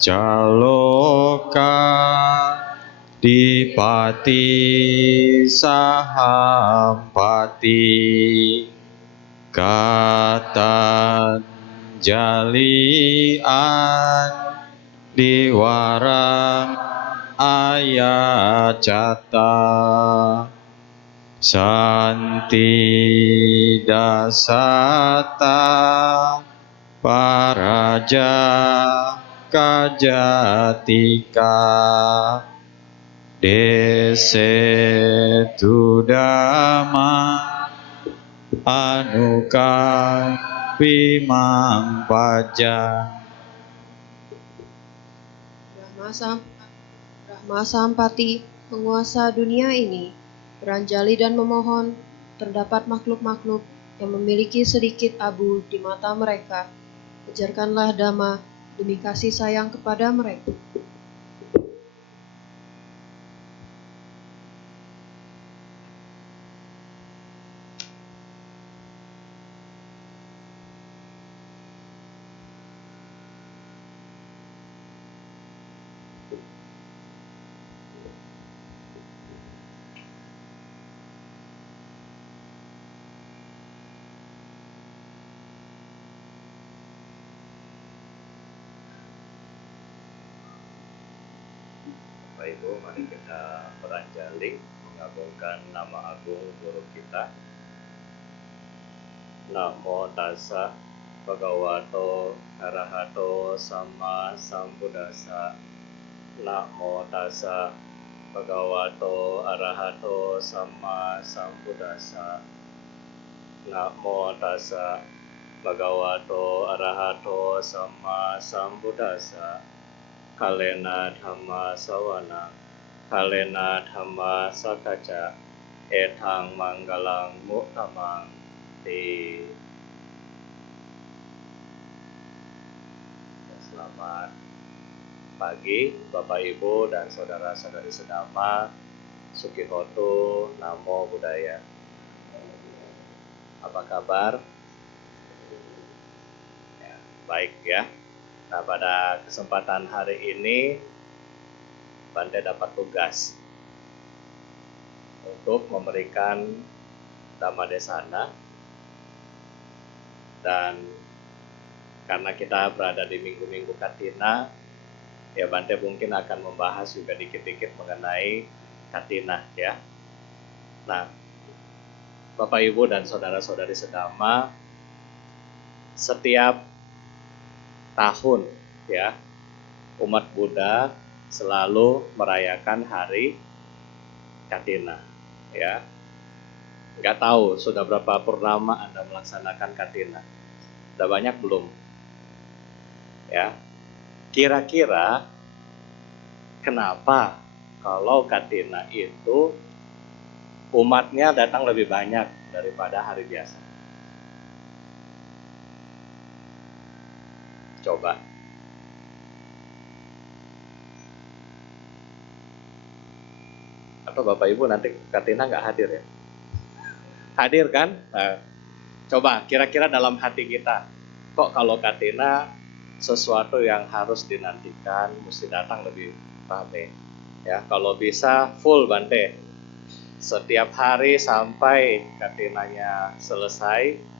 Jaloka dipati sahampati katan jalian diwarang ayacata santi dasata paraja kajatika desetu dhamma anuka pimang paja. Brahma Sampati, penguasa dunia ini, beranjali dan memohon, terdapat makhluk-makhluk yang memiliki sedikit abu di mata mereka. Ajarkanlah Dhamma demi kasih sayang kepada mereka. Bapak Ibu, mari kita beranjali mengagungkan nama agung guru kita. Namo tassa bhagavato arahato sama sambuddhassa. Namo tassa bhagavato arahato sama sambuddhassa. Namo tassa bhagavato arahato sama sambuddhassa. Kalena dhamma sawana, kalena dhamma sakaca, etang manggalang muktamang ti. Selamat pagi Bapak Ibu dan saudara-saudari sedama, Sukihoto, Namo Buddhaya. Apa kabar? Ya, baik ya. Nah, pada kesempatan hari ini Bante dapat tugas untuk memberikan Dhammadesana, dan karena kita berada di minggu-minggu Katina, ya Bante mungkin akan membahas juga dikit-dikit mengenai Katina ya. Nah, Bapak Ibu dan saudara-saudari sedama, setiap tahun ya umat Buddha selalu merayakan hari Katina ya. Nggak tahu sudah berapa purnama Anda melaksanakan Katina, udah banyak belum ya? Kira-kira kenapa kalau Katina itu umatnya datang lebih banyak daripada hari biasa? Coba. Atau Bapak Ibu nanti Katina nggak hadir ya? Hadir kan? Nah, coba kira-kira dalam hati kita, kok kalau Katina sesuatu yang harus dinantikan, mesti datang lebih ramai ya. Kalau bisa full Bante, setiap hari sampai Katinanya selesai,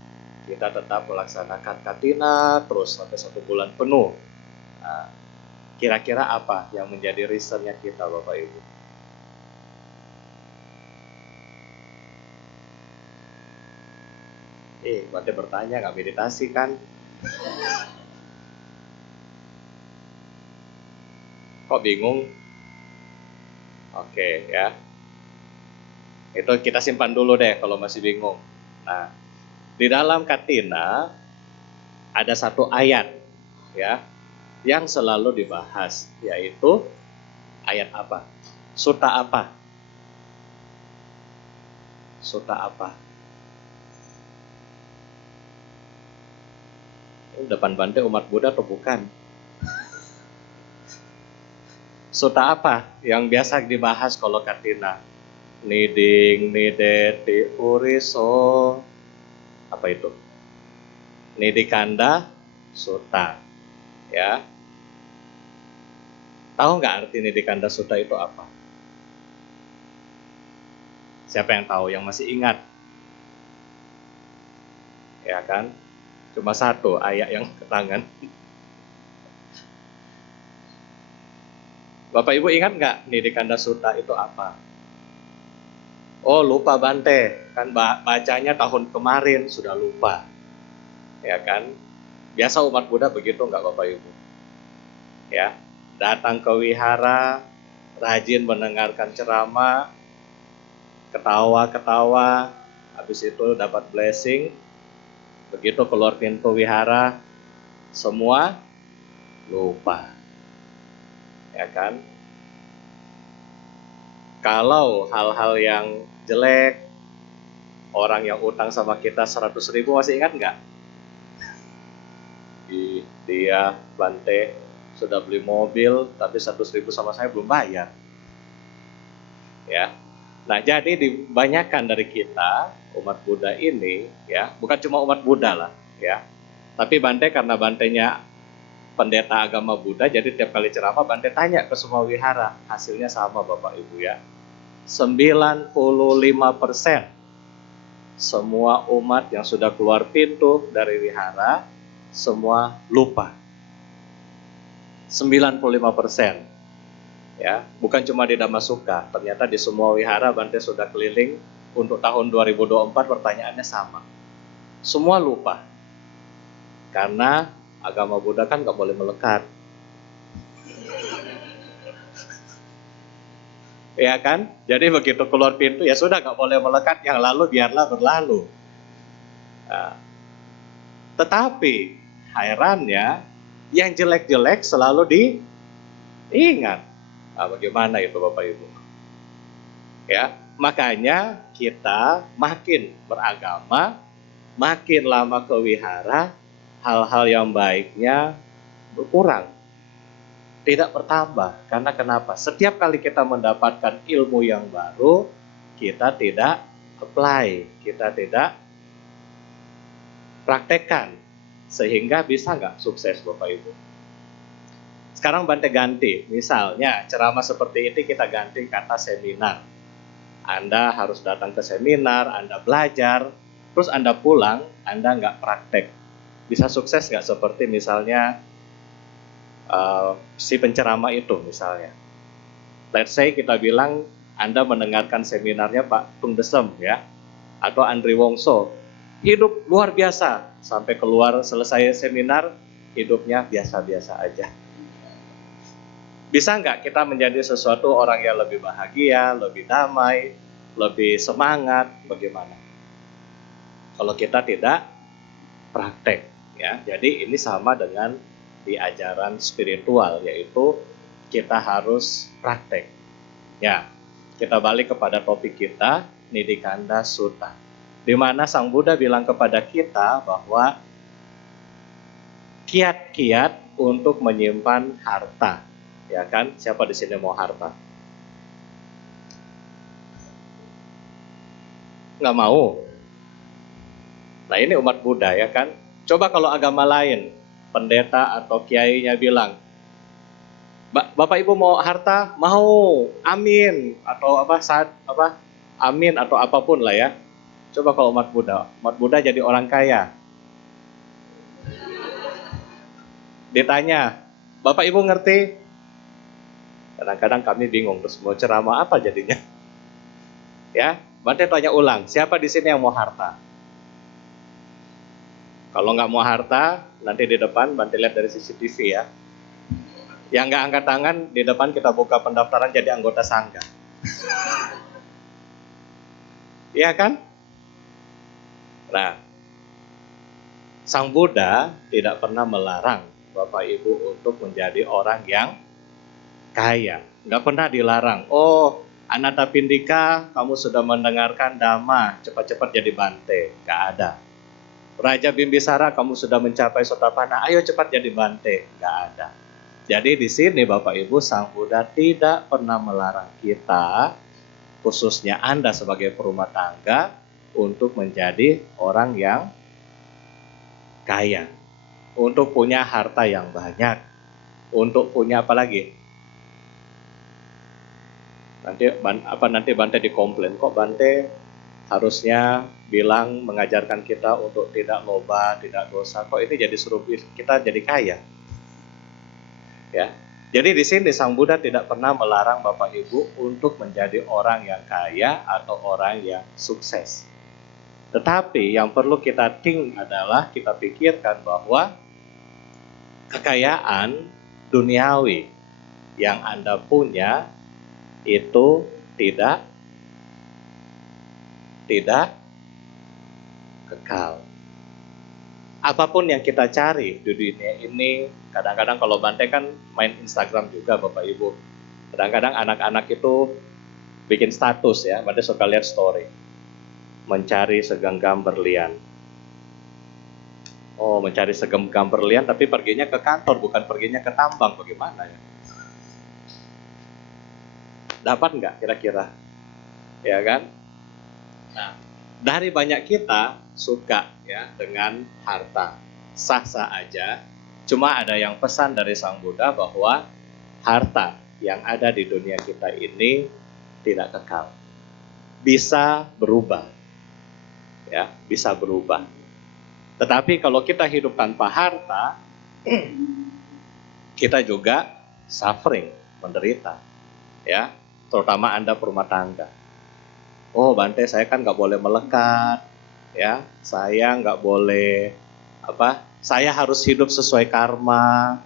kita tetap melaksanakan Katina terus sampai 1 bulan penuh. Nah, kira-kira apa yang menjadi reasonnya kita Bapak Ibu? Bante bertanya, nggak meditasi kan? Kok bingung? Oke ya, itu kita simpan dulu deh kalau masih bingung. Nah, di dalam Katina ada satu ayat ya yang selalu dibahas, yaitu ayat apa? Sutta apa? Sutta apa? Ini depan Bante umat Buddha atau bukan? Sutta apa yang biasa dibahas kalau Katina? Niding, nideti, uriso. Apa itu? Nidikanda Sutta ya. Tahu nggak arti Nidikanda Sutta itu apa? Siapa yang tahu, yang masih ingat? Ya kan? Cuma satu ayat yang ke tangan. Bapak Ibu ingat nggak Nidikanda Sutta itu apa? Oh lupa Bante, kan bacanya tahun kemarin sudah lupa. Ya kan? Biasa umat Buddha begitu nggak Bapak Ibu? Ya, datang ke wihara, rajin mendengarkan ceramah, ketawa-ketawa, habis itu dapat blessing, begitu keluar pintu wihara, semua lupa. Ya kan? Kalau hal-hal yang jelek, orang yang utang sama kita 100.000 masih ingat nggak? Dia, Bante, sudah beli mobil, tapi 100.000 sama saya belum bayar. Ya, nah jadi dibanyakan dari kita umat Buddha ini, ya, bukan cuma umat Buddha lah, ya. Tapi Bante karena Bantenya pendeta agama Buddha, jadi tiap kali ceramah Bante tanya ke semua wihara, hasilnya sama Bapak Ibu ya. 95% semua umat yang sudah keluar pintu dari wihara semua lupa. 95%. Ya, bukan cuma di Damasuka, ternyata di semua wihara Bante sudah keliling untuk tahun 2024 pertanyaannya sama. Semua lupa. Karena agama Buddha kan nggak boleh melekat. Ya kan? Jadi begitu keluar pintu ya sudah nggak boleh melekat, yang lalu biarlah berlalu. Nah, tetapi herannya yang jelek-jelek selalu diingat. Nah, bagaimana itu Bapak Ibu? Ya, makanya kita makin beragama, makin lama ke wihara, hal-hal yang baiknya berkurang, tidak bertambah. Karena kenapa? Setiap kali kita mendapatkan ilmu yang baru, kita tidak apply, kita tidak praktekkan, sehingga bisa nggak sukses Bapak Ibu? Sekarang Bante ganti, misalnya ceramah seperti ini kita ganti kata seminar. Anda harus datang ke seminar, Anda belajar, terus Anda pulang, Anda nggak praktek. Bisa sukses nggak seperti misalnya si penceramah itu misalnya. Let's say kita bilang Anda mendengarkan seminarnya Pak Tung Desem ya, atau Andri Wongso. Hidup luar biasa, sampai keluar selesai seminar, hidupnya biasa-biasa aja. Bisa nggak kita menjadi sesuatu orang yang lebih bahagia, lebih damai, lebih semangat, bagaimana? Kalau kita tidak praktek, ya. Jadi ini sama dengan di ajaran spiritual, yaitu kita harus praktek. Ya, kita balik kepada topik kita, Nidikanda Sutta. Di mana Sang Buddha bilang kepada kita bahwa kiat-kiat untuk menyimpan harta. Ya kan? Siapa di sini mau harta? Nggak mau. Nah ini umat Buddha ya kan. Coba kalau agama lain, pendeta atau kiainya bilang, Bapak Ibu mau harta? Mau, amin. Atau amin atau apapun lah ya. Coba kalau umat Buddha jadi orang kaya. Ditanya, Bapak Ibu ngerti? Kadang-kadang kami bingung, terus mau ceramah apa jadinya? Ya, Bante tanya ulang, siapa di sini yang mau harta? Kalau nggak mau harta, nanti di depan Bante lihat dari CCTV ya. Yang nggak angkat tangan, di depan kita buka pendaftaran jadi anggota sangga. Iya kan? Nah, Sang Buddha tidak pernah melarang Bapak Ibu untuk menjadi orang yang kaya. Nggak pernah dilarang. Oh, Anathapindika, kamu sudah mendengarkan Dhamma, cepat-cepat jadi Bante. Nggak ada. Raja Bimbisara, kamu sudah mencapai Sotapanna, ayo cepat jadi Bante. Nggak ada. Jadi di sini Bapak Ibu, Sang Buddha tidak pernah melarang kita, khususnya Anda sebagai perumah tangga, untuk menjadi orang yang kaya, untuk punya harta yang banyak, untuk punya apa lagi? Nanti Bante dikomplain, kok Bante harusnya bilang mengajarkan kita untuk tidak loba, tidak dosa, kok ini jadi suruh kita jadi kaya. Ya. Jadi di sini Sang Buddha tidak pernah melarang Bapak Ibu untuk menjadi orang yang kaya atau orang yang sukses. Tetapi yang perlu kita think adalah kita pikirkan bahwa kekayaan duniawi yang Anda punya itu tidak kekal. Apapun yang kita cari di dunia ini, kadang-kadang kalau Bante kan main Instagram juga Bapak Ibu. Kadang-kadang anak-anak itu bikin status ya, Bante suka lihat story. Mencari segenggam berlian. Oh, mencari segenggam berlian tapi perginya ke kantor, bukan perginya ke tambang, bagaimana ya? Dapat nggak kira-kira? Ya kan? Nah, dari banyak kita suka ya dengan harta, sah-sah aja. Cuma ada yang pesan dari Sang Buddha bahwa harta yang ada di dunia kita ini tidak kekal, bisa berubah, ya, bisa berubah. Tetapi kalau kita hidup tanpa harta, kita juga suffering, menderita, ya, terutama Anda berumah tangga. Oh Bante, saya kan nggak boleh melekat, ya, saya nggak boleh saya harus hidup sesuai karma,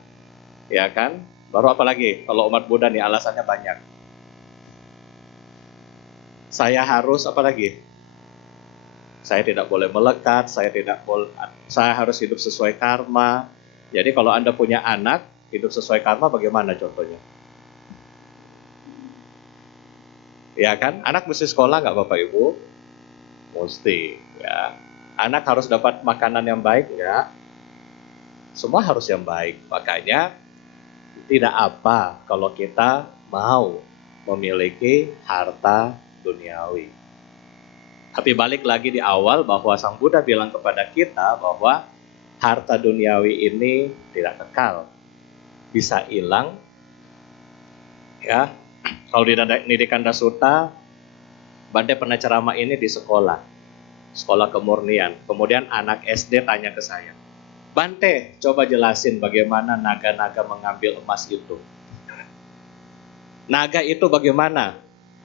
ya kan? Baru apalagi kalau umat Buddha nih alasannya banyak. Saya harus apalagi? Saya tidak boleh melekat, saya harus hidup sesuai karma. Jadi kalau Anda punya anak hidup sesuai karma, bagaimana contohnya? Ya kan? Anak mesti sekolah nggak Bapak Ibu? Mesti, ya. Anak harus dapat makanan yang baik nggak? Semua harus yang baik. Makanya tidak apa kalau kita mau memiliki harta duniawi. Tapi balik lagi di awal bahwa Sang Buddha bilang kepada kita bahwa harta duniawi ini tidak kekal, bisa hilang. Ya, kalau di Nidikanda Sutta, Bante pernah ceramah ini di sekolah kemurnian. Kemudian anak SD tanya ke saya, Bante, coba jelasin bagaimana naga-naga mengambil emas itu. Naga itu bagaimana?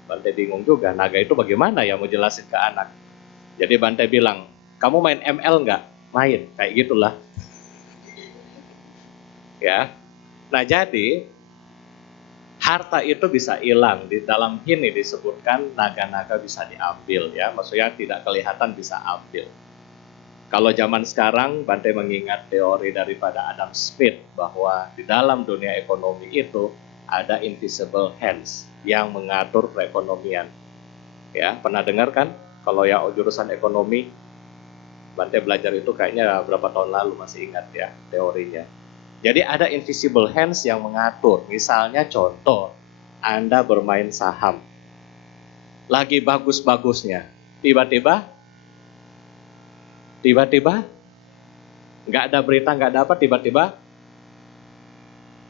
Bante bingung juga, naga itu bagaimana ya mau jelasin ke anak. Jadi Bante bilang, kamu main ML nggak? Main, kayak gitulah. Ya, nah jadi harta itu bisa hilang. Di dalam ini disebutkan naga-naga bisa diambil ya, maksudnya tidak kelihatan bisa ambil. Kalau zaman sekarang Bante mengingat teori daripada Adam Smith bahwa di dalam dunia ekonomi itu ada invisible hands yang mengatur perekonomian. Ya, pernah dengar kan? Kalau yang jurusan ekonomi, Bante belajar itu kayaknya berapa tahun lalu, masih ingat ya teorinya. Jadi ada invisible hands yang mengatur. Misalnya contoh, Anda bermain saham. Lagi bagus-bagusnya. Tiba-tiba nggak ada berita, nggak ada apa, tiba-tiba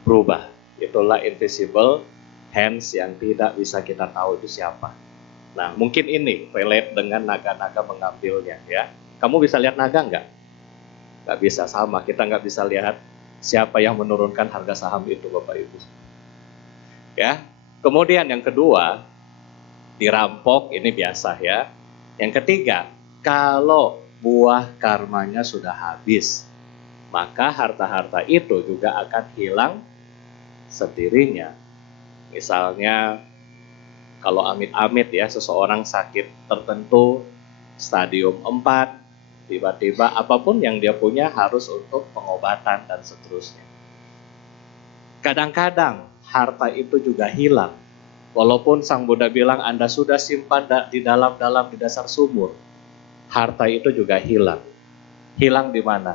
berubah. Itulah invisible hands yang tidak bisa kita tahu itu siapa. Nah, mungkin ini relate dengan naga-naga mengambilnya ya. Kamu bisa lihat naga nggak? Nggak bisa, sama. Kita nggak bisa lihat siapa yang menurunkan harga saham itu, Bapak Ibu. Ya. Kemudian yang kedua, dirampok, ini biasa ya. Yang ketiga, kalau buah karmanya sudah habis, maka harta-harta itu juga akan hilang sendirinya. Misalnya, kalau amit-amit ya, seseorang sakit tertentu, stadium 4, tiba-tiba apapun yang dia punya harus untuk pengobatan dan seterusnya. Kadang-kadang harta itu juga hilang. Walaupun Sang Buddha bilang Anda sudah simpan di dalam di dasar sumur, harta itu juga hilang. Hilang di mana?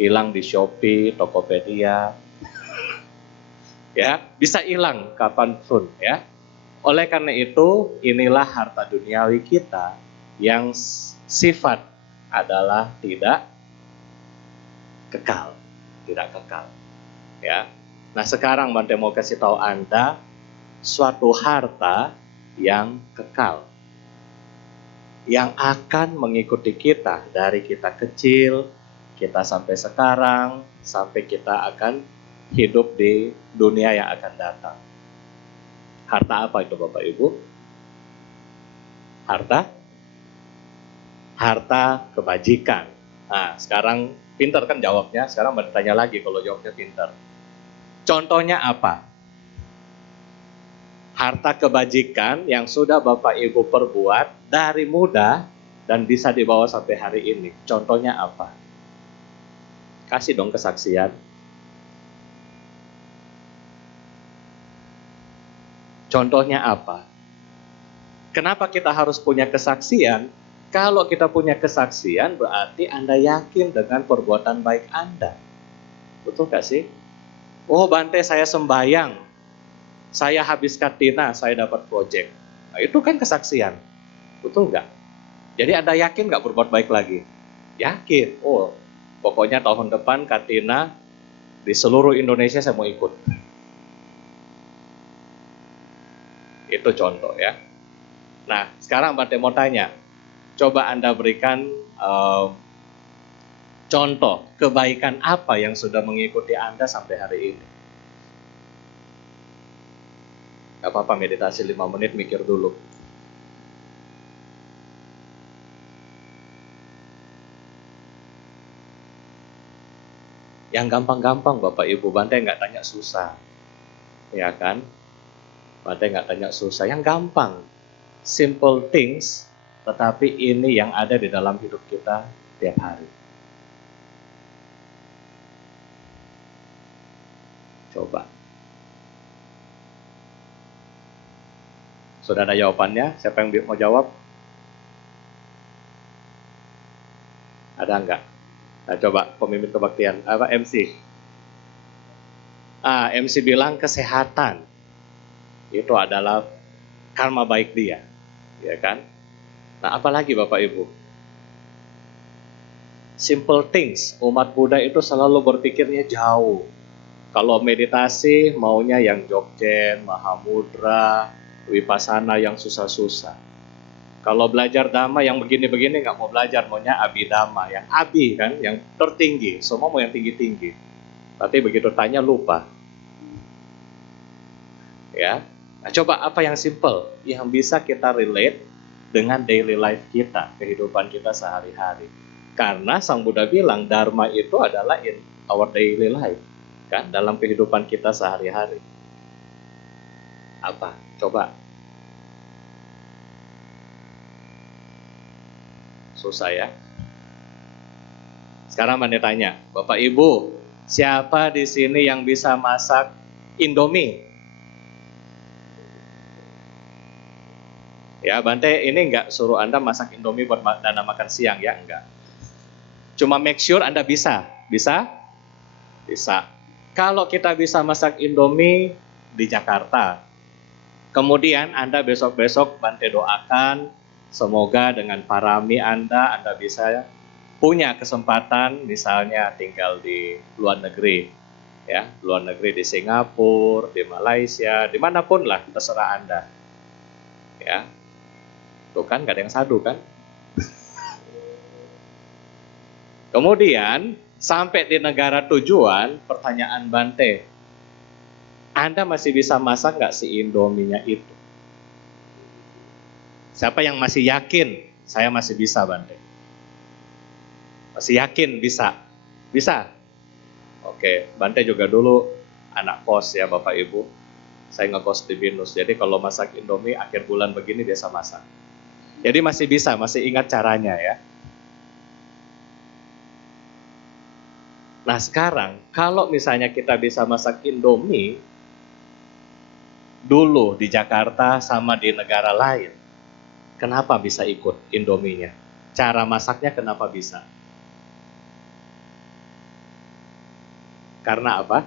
Hilang di Shopee, Tokopedia. Ya, bisa hilang kapanpun ya. Oleh karena itu, inilah harta duniawi kita yang sifat adalah tidak kekal, Ya. Nah, sekarang Bante mau kasih tahu Anda suatu harta yang kekal, yang akan mengikuti kita dari kita kecil, kita sampai sekarang, sampai kita akan hidup di dunia yang akan datang. Harta apa itu Bapak Ibu? Harta kebajikan. Nah, sekarang pintar kan jawabnya, sekarang mau ditanya lagi kalau jawabnya pintar. Contohnya apa? Harta kebajikan yang sudah Bapak Ibu perbuat dari muda dan bisa dibawa sampai hari ini. Contohnya apa? Kasih dong kesaksian. Contohnya apa? Kenapa kita harus punya kesaksian? Kalau kita punya kesaksian berarti Anda yakin dengan perbuatan baik Anda. Betul gak sih? Oh Bante, saya sembayang, saya habis katina, saya dapat project. Nah, itu kan kesaksian. Betul nggak? Jadi Anda yakin nggak berbuat baik lagi? Yakin. Oh, pokoknya tahun depan katina di seluruh Indonesia saya mau ikut. Itu contoh ya. Nah, sekarang Bante mau tanya. Coba Anda berikan contoh kebaikan apa yang sudah mengikuti Anda sampai hari ini. Gak apa-apa, meditasi 5 menit, mikir dulu. Yang gampang-gampang Bapak Ibu, Bante nggak tanya susah. Ya kan? Bante nggak tanya susah, yang gampang. Simple things, tetapi ini yang ada di dalam hidup kita tiap hari. Coba. Sudah ada jawabannya? Siapa yang mau jawab? Ada enggak? Nah, coba pemimpin kebaktian, apa MC? MC bilang kesehatan. Itu adalah karma baik dia, ya kan? Nah, apalagi Bapak Ibu? Simple things, umat Buddha itu selalu berpikirnya jauh. Kalau meditasi maunya yang Jogjen, Mahamudra, Vipassana yang susah-susah. Kalau belajar Dhamma yang begini-begini nggak mau belajar, maunya Abhidhamma, yang Abi kan, yang tertinggi, semua mau yang tinggi-tinggi. Tapi begitu tanya lupa. Ya, nah, coba apa yang simple, yang bisa kita relate dengan daily life kita, kehidupan kita sehari-hari. Karena Sang Buddha bilang Dharma itu adalah in our daily life, kan, dalam kehidupan kita sehari-hari. Apa? Coba. Susah ya. Sekarang Bante tanya, Bapak Ibu, siapa di sini yang bisa masak Indomie? Ya, Bante ini enggak suruh Anda masak Indomie buat dana makan siang ya, enggak. Cuma make sure Anda bisa. Bisa? Bisa. Kalau kita bisa masak Indomie di Jakarta, kemudian Anda besok-besok Bante doakan, semoga dengan parami Anda bisa punya kesempatan misalnya tinggal di luar negeri. Ya, luar negeri di Singapura, di Malaysia, dimanapun lah, terserah Anda. Ya, tuh kan gak ada yang sadu kan? Kemudian sampai di negara tujuan, pertanyaan Bante, Anda masih bisa masak nggak si Indominya itu? Siapa yang masih yakin saya masih bisa Bante? Masih yakin bisa? Bisa? Oke, Bante juga dulu anak kos ya Bapak Ibu. Saya ngekos di Binus, jadi kalau masak Indomie akhir bulan begini biasa masak. Jadi masih bisa, masih ingat caranya ya. Nah sekarang, kalau misalnya kita bisa masak Indomie, dulu di Jakarta sama di negara lain, kenapa bisa ikut Indominya? Cara masaknya kenapa bisa? Karena apa?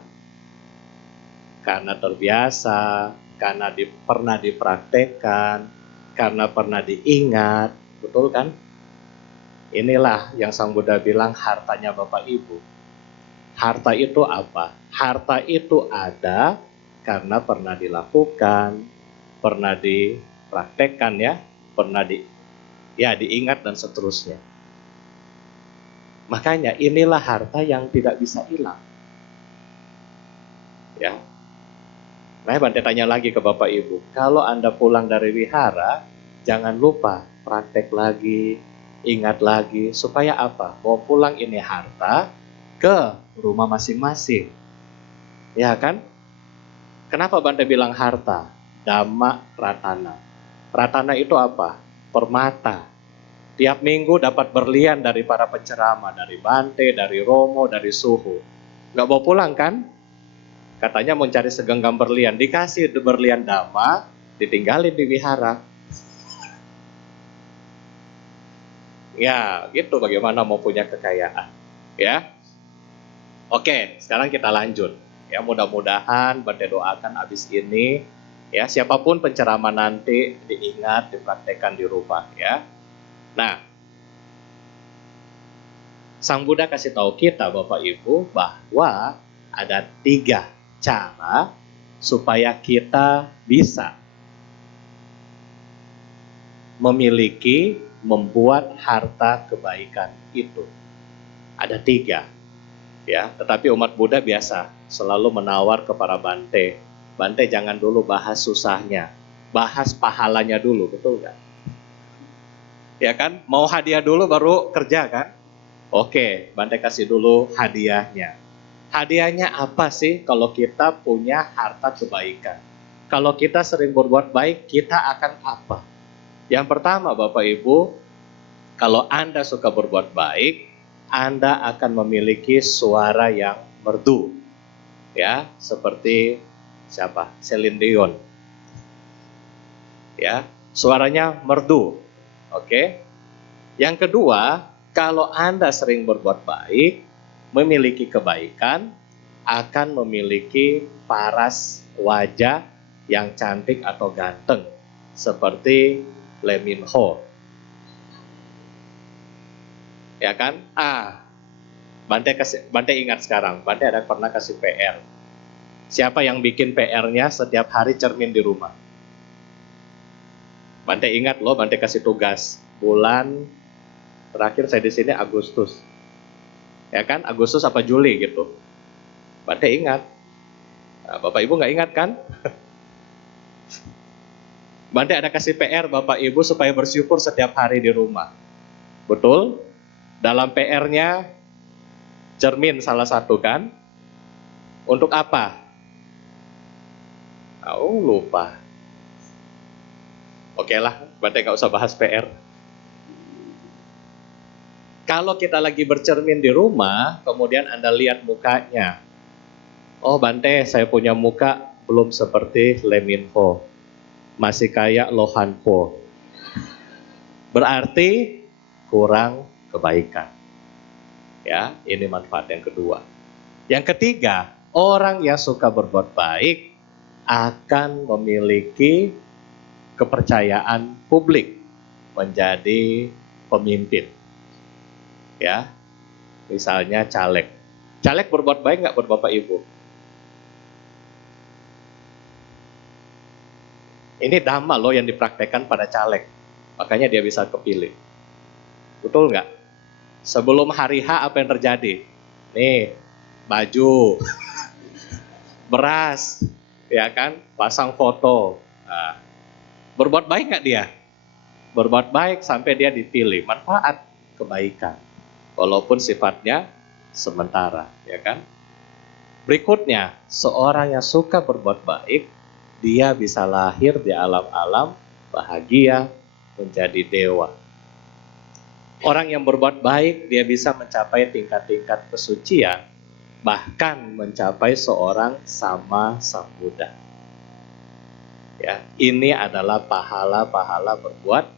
Karena terbiasa, karena pernah dipraktekkan, karena pernah diingat, betul kan? Inilah yang Sang Buddha bilang hartanya Bapak Ibu. Harta itu apa? Harta itu ada karena pernah dilakukan, pernah dipraktekkan ya, pernah diingat dan seterusnya. Makanya inilah harta yang tidak bisa hilang. Ya. Nah, Bante tanya lagi ke Bapak Ibu, kalau Anda pulang dari wihara, jangan lupa praktek lagi, ingat lagi, supaya apa? Mau pulang ini harta ke rumah masing-masing. Ya kan? Kenapa Bante bilang harta? Dhamma ratana. Ratana itu apa? Permata. Tiap minggu dapat berlian dari para penceramah, dari Bante, dari Romo, dari Suhu. Nggak bawa pulang kan? Katanya mau cari segenggam berlian, dikasih berlian Dhamma, ditinggalin di wihara. Ya, gitu bagaimana mau punya kekayaan. Ya. Oke, sekarang kita lanjut. Ya, mudah-mudahan Bante doakan habis ini, ya, siapapun penceramah nanti diingat, dipraktekkan di rumah, ya. Nah, Sang Buddha kasih tahu kita Bapak Ibu bahwa ada 3 cara supaya kita bisa membuat harta kebaikan itu. Ada 3, ya. Tetapi umat Buddha biasa selalu menawar kepada Bante. Bante jangan dulu bahas susahnya, bahas pahalanya dulu, betul nggak? Ya kan? Mau hadiah dulu baru kerja kan? Oke, Bante kasih dulu hadiahnya. Hadiahnya apa sih kalau kita punya harta kebaikan? Kalau kita sering berbuat baik, kita akan apa? Yang pertama Bapak Ibu, kalau Anda suka berbuat baik, Anda akan memiliki suara yang merdu. Ya, seperti siapa? Celine Dion. Ya, suaranya merdu. Oke. Yang kedua, kalau Anda sering berbuat baik, memiliki kebaikan, akan memiliki paras wajah yang cantik atau ganteng seperti Lee Min Ho. Ya kan? Bante ingat sekarang, Bante ada pernah kasih PR. Siapa yang bikin PR-nya setiap hari cermin di rumah? Bante ingat loh, Bante kasih tugas. Bulan terakhir saya di sini Agustus. Ya kan? Agustus apa Juli gitu. Bante ingat. Nah, Bapak Ibu nggak ingat kan? Bante ada kasih PR Bapak Ibu supaya bersyukur setiap hari di rumah. Betul? Dalam PR-nya cermin salah satu kan? Untuk apa? Oh, lupa. Oke lah, Bante nggak usah bahas PR. Kalau kita lagi bercermin di rumah, kemudian Anda lihat mukanya. Oh Bante, saya punya muka belum seperti Lee Min Ho. Masih kayak Lohan Po. Berarti kurang kebaikan. Ya, ini manfaat yang kedua. Yang ketiga, orang yang suka berbuat baik akan memiliki kepercayaan publik menjadi pemimpin. Ya, misalnya caleg. Caleg berbuat baik nggak buat Bapak Ibu? Ini dhamma loh yang dipraktekkan pada caleg. Makanya dia bisa kepilih. Betul nggak? Sebelum hari H apa yang terjadi? Nih, baju, beras, ya kan? Pasang foto. Nah, berbuat baik nggak dia? Berbuat baik sampai dia dipilih. Manfaat kebaikan. Walaupun sifatnya sementara, ya kan? Berikutnya, seorang yang suka berbuat baik, dia bisa lahir di alam-alam bahagia, menjadi dewa. Orang yang berbuat baik, dia bisa mencapai tingkat-tingkat kesucian, bahkan mencapai seorang sama Sang Buddha. Ya, ini adalah pahala-pahala berbuat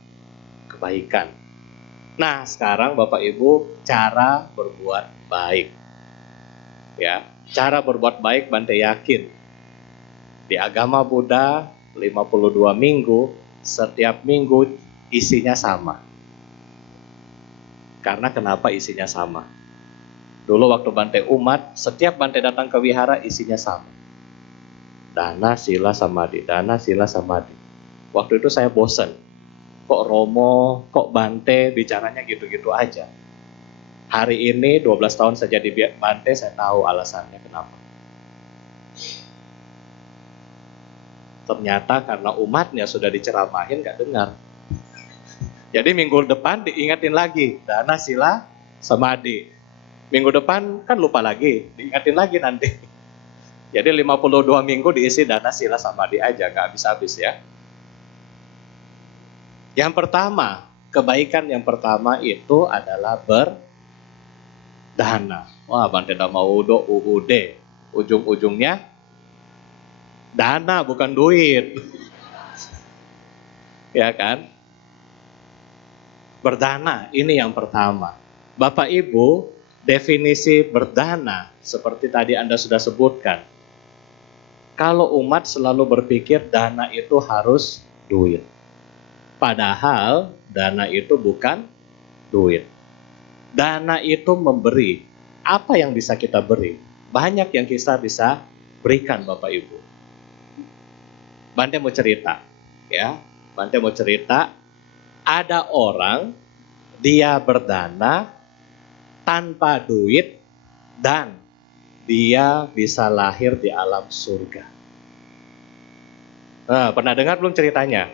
kebaikan. Nah, sekarang Bapak Ibu, cara berbuat baik. Ya, cara berbuat baik Bante yakin. Di agama Buddha 52 minggu, setiap minggu isinya sama. Karena kenapa isinya sama? Dulu waktu Bante umat, setiap Bante datang ke wihara isinya sama. Dana, sila, samadhi, dana, sila, samadhi. Waktu itu saya bosen. Kok Romo, kok Bante bicaranya gitu-gitu aja. Hari ini 12 tahun saya jadi Bante, saya tahu alasannya kenapa. Ternyata karena umatnya sudah diceramahin gak dengar. Jadi minggu depan diingatin lagi, dana sila samadhi. Minggu depan kan lupa lagi, diingatin lagi nanti. Jadi 52 minggu diisi dana sila samadhi aja, gak habis-habis ya. Yang pertama, kebaikan yang pertama itu adalah berdana. Wah, Bante Dhamma Udo UUD, ujung-ujungnya dana bukan duit. Ya kan? Berdana, ini yang pertama. Bapak Ibu, definisi berdana seperti tadi Anda sudah sebutkan. Kalau umat selalu berpikir dana itu harus duit. Padahal dana itu bukan duit. Dana itu memberi. Apa yang bisa kita beri? Banyak yang kita bisa berikan Bapak Ibu. Bante mau cerita, ya. Bante mau cerita, ada orang dia berdana tanpa duit dan dia bisa lahir di alam surga. Nah, pernah dengar belum ceritanya?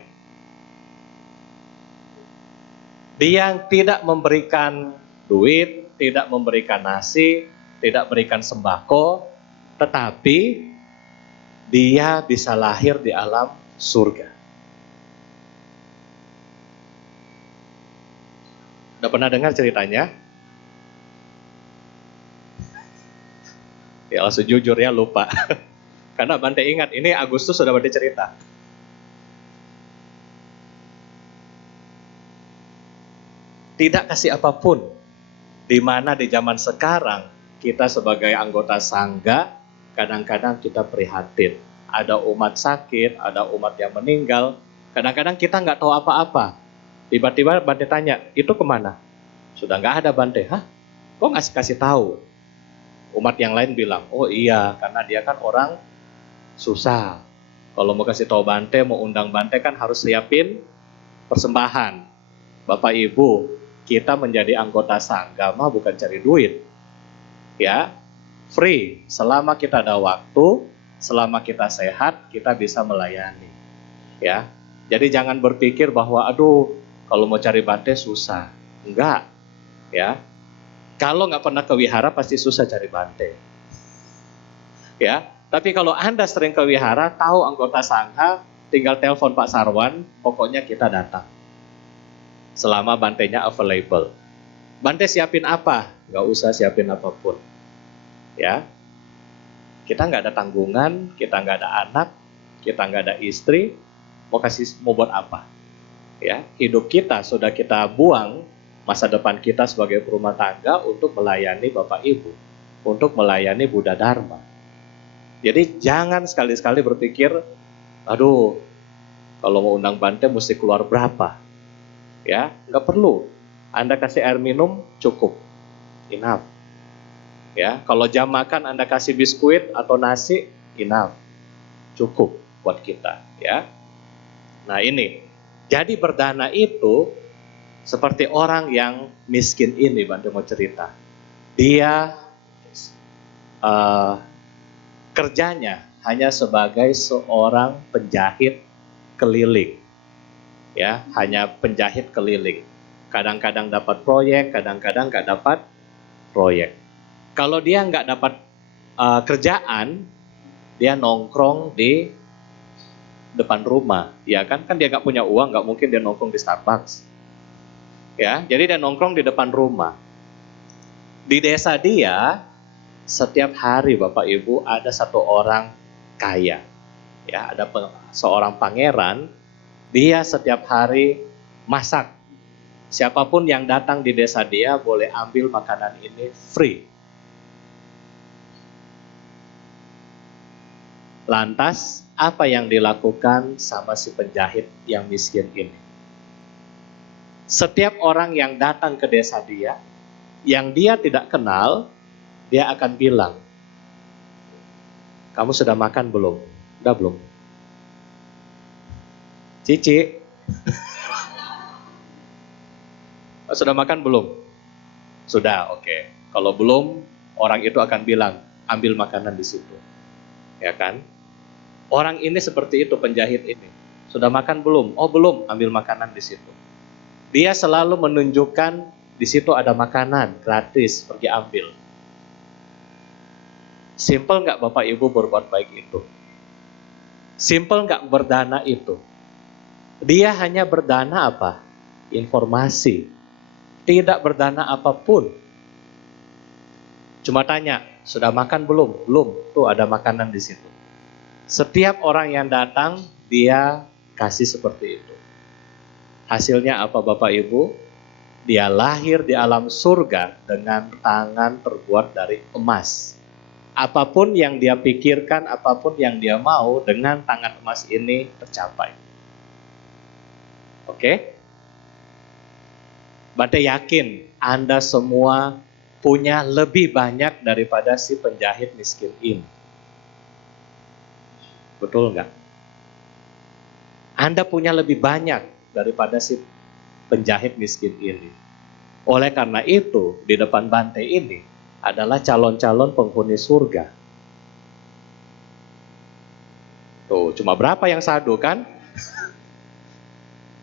Dia tidak memberikan duit, tidak memberikan nasi, tidak berikan sembako, tetapi dia bisa lahir di alam surga. Udah pernah dengar ceritanya? Ya sejujurnya lupa. Karena Bante ingat, ini Agustus sudah Bante cerita. Tidak kasih apapun. Di mana di zaman sekarang, kita sebagai anggota sangga, kadang-kadang kita prihatin. Ada umat sakit, ada umat yang meninggal. Kadang-kadang kita nggak tahu apa-apa. Tiba-tiba Bante tanya, itu kemana? Sudah nggak ada Bante. Hah? Kok nggak kasih tahu? Umat yang lain bilang, oh iya, karena dia kan orang susah. Kalau mau kasih tahu Bante, mau undang Bante kan harus siapin persembahan. Bapak Ibu, kita menjadi anggota sangga mah bukan cari duit. Ya, free. Selama kita ada waktu, selama kita sehat, kita bisa melayani. Ya. Jadi jangan berpikir bahwa aduh, kalau mau cari Bante susah. Enggak. Ya. Kalau nggak pernah ke wihara pasti susah cari Bante. Ya, tapi kalau Anda sering ke wihara, tahu anggota sangha, tinggal telepon Pak Sarwan, pokoknya kita datang. Selama Bantenya available. Bante siapin apa? Nggak usah siapin apapun. Ya, kita nggak ada tanggungan, kita nggak ada anak, kita nggak ada istri, mau buat apa? Ya, hidup kita sudah kita buang masa depan kita sebagai berumah tangga untuk melayani Bapak Ibu, untuk melayani Buddha Dharma. Jadi jangan sekali-sekali berpikir, aduh, kalau mau undang Bante mesti keluar berapa? Ya, nggak perlu. Anda kasih air minum cukup, enough. Ya, kalau jam makan Anda kasih biskuit atau nasi, enough, cukup buat kita. Ya, nah ini. Jadi berdana itu seperti orang yang miskin ini, Bante mau cerita. Dia kerjanya hanya sebagai seorang penjahit keliling. Ya, hanya penjahit keliling. Kadang-kadang dapat proyek, kadang-kadang nggak dapat proyek. Kalau dia nggak dapat kerjaan, dia nongkrong di depan rumah. Ya kan dia nggak punya uang, nggak mungkin dia nongkrong di Starbucks. Ya, jadi dia nongkrong di depan rumah. Di desa dia, setiap hari Bapak Ibu ada satu orang kaya. Ya, ada seorang pangeran, dia setiap hari masak. Siapapun yang datang di desa dia boleh ambil makanan ini free. Lantas, apa yang dilakukan sama si penjahit yang miskin ini? Setiap orang yang datang ke desa dia, yang dia tidak kenal, dia akan bilang, kamu sudah makan belum? Udah belum? Cici, sudah makan belum? Sudah, oke. Kalau belum, orang itu akan bilang, ambil makanan di situ. Ya kan? Orang ini seperti itu, penjahit ini. Sudah makan belum? Oh belum, ambil makanan di situ. Dia selalu menunjukkan di situ ada makanan gratis, pergi ambil. Simple nggak Bapak Ibu berbuat baik itu? Simple nggak berdana itu? Dia hanya berdana apa? Informasi. Tidak berdana apapun. Cuma tanya, sudah makan belum? Belum. Tuh ada makanan di situ. Setiap orang yang datang, dia kasih seperti itu. Hasilnya apa Bapak Ibu? Dia lahir di alam surga dengan tangan terbuat dari emas. Apapun yang dia pikirkan, apapun yang dia mau, dengan tangan emas ini tercapai. Oke? Bante yakin Anda semua punya lebih banyak daripada si penjahit miskin ini. Betul nggak? Anda punya lebih banyak daripada si penjahit miskin ini. Oleh karena itu, di depan Bante ini adalah calon-calon penghuni surga. Tuh, cuma berapa yang sadu kan?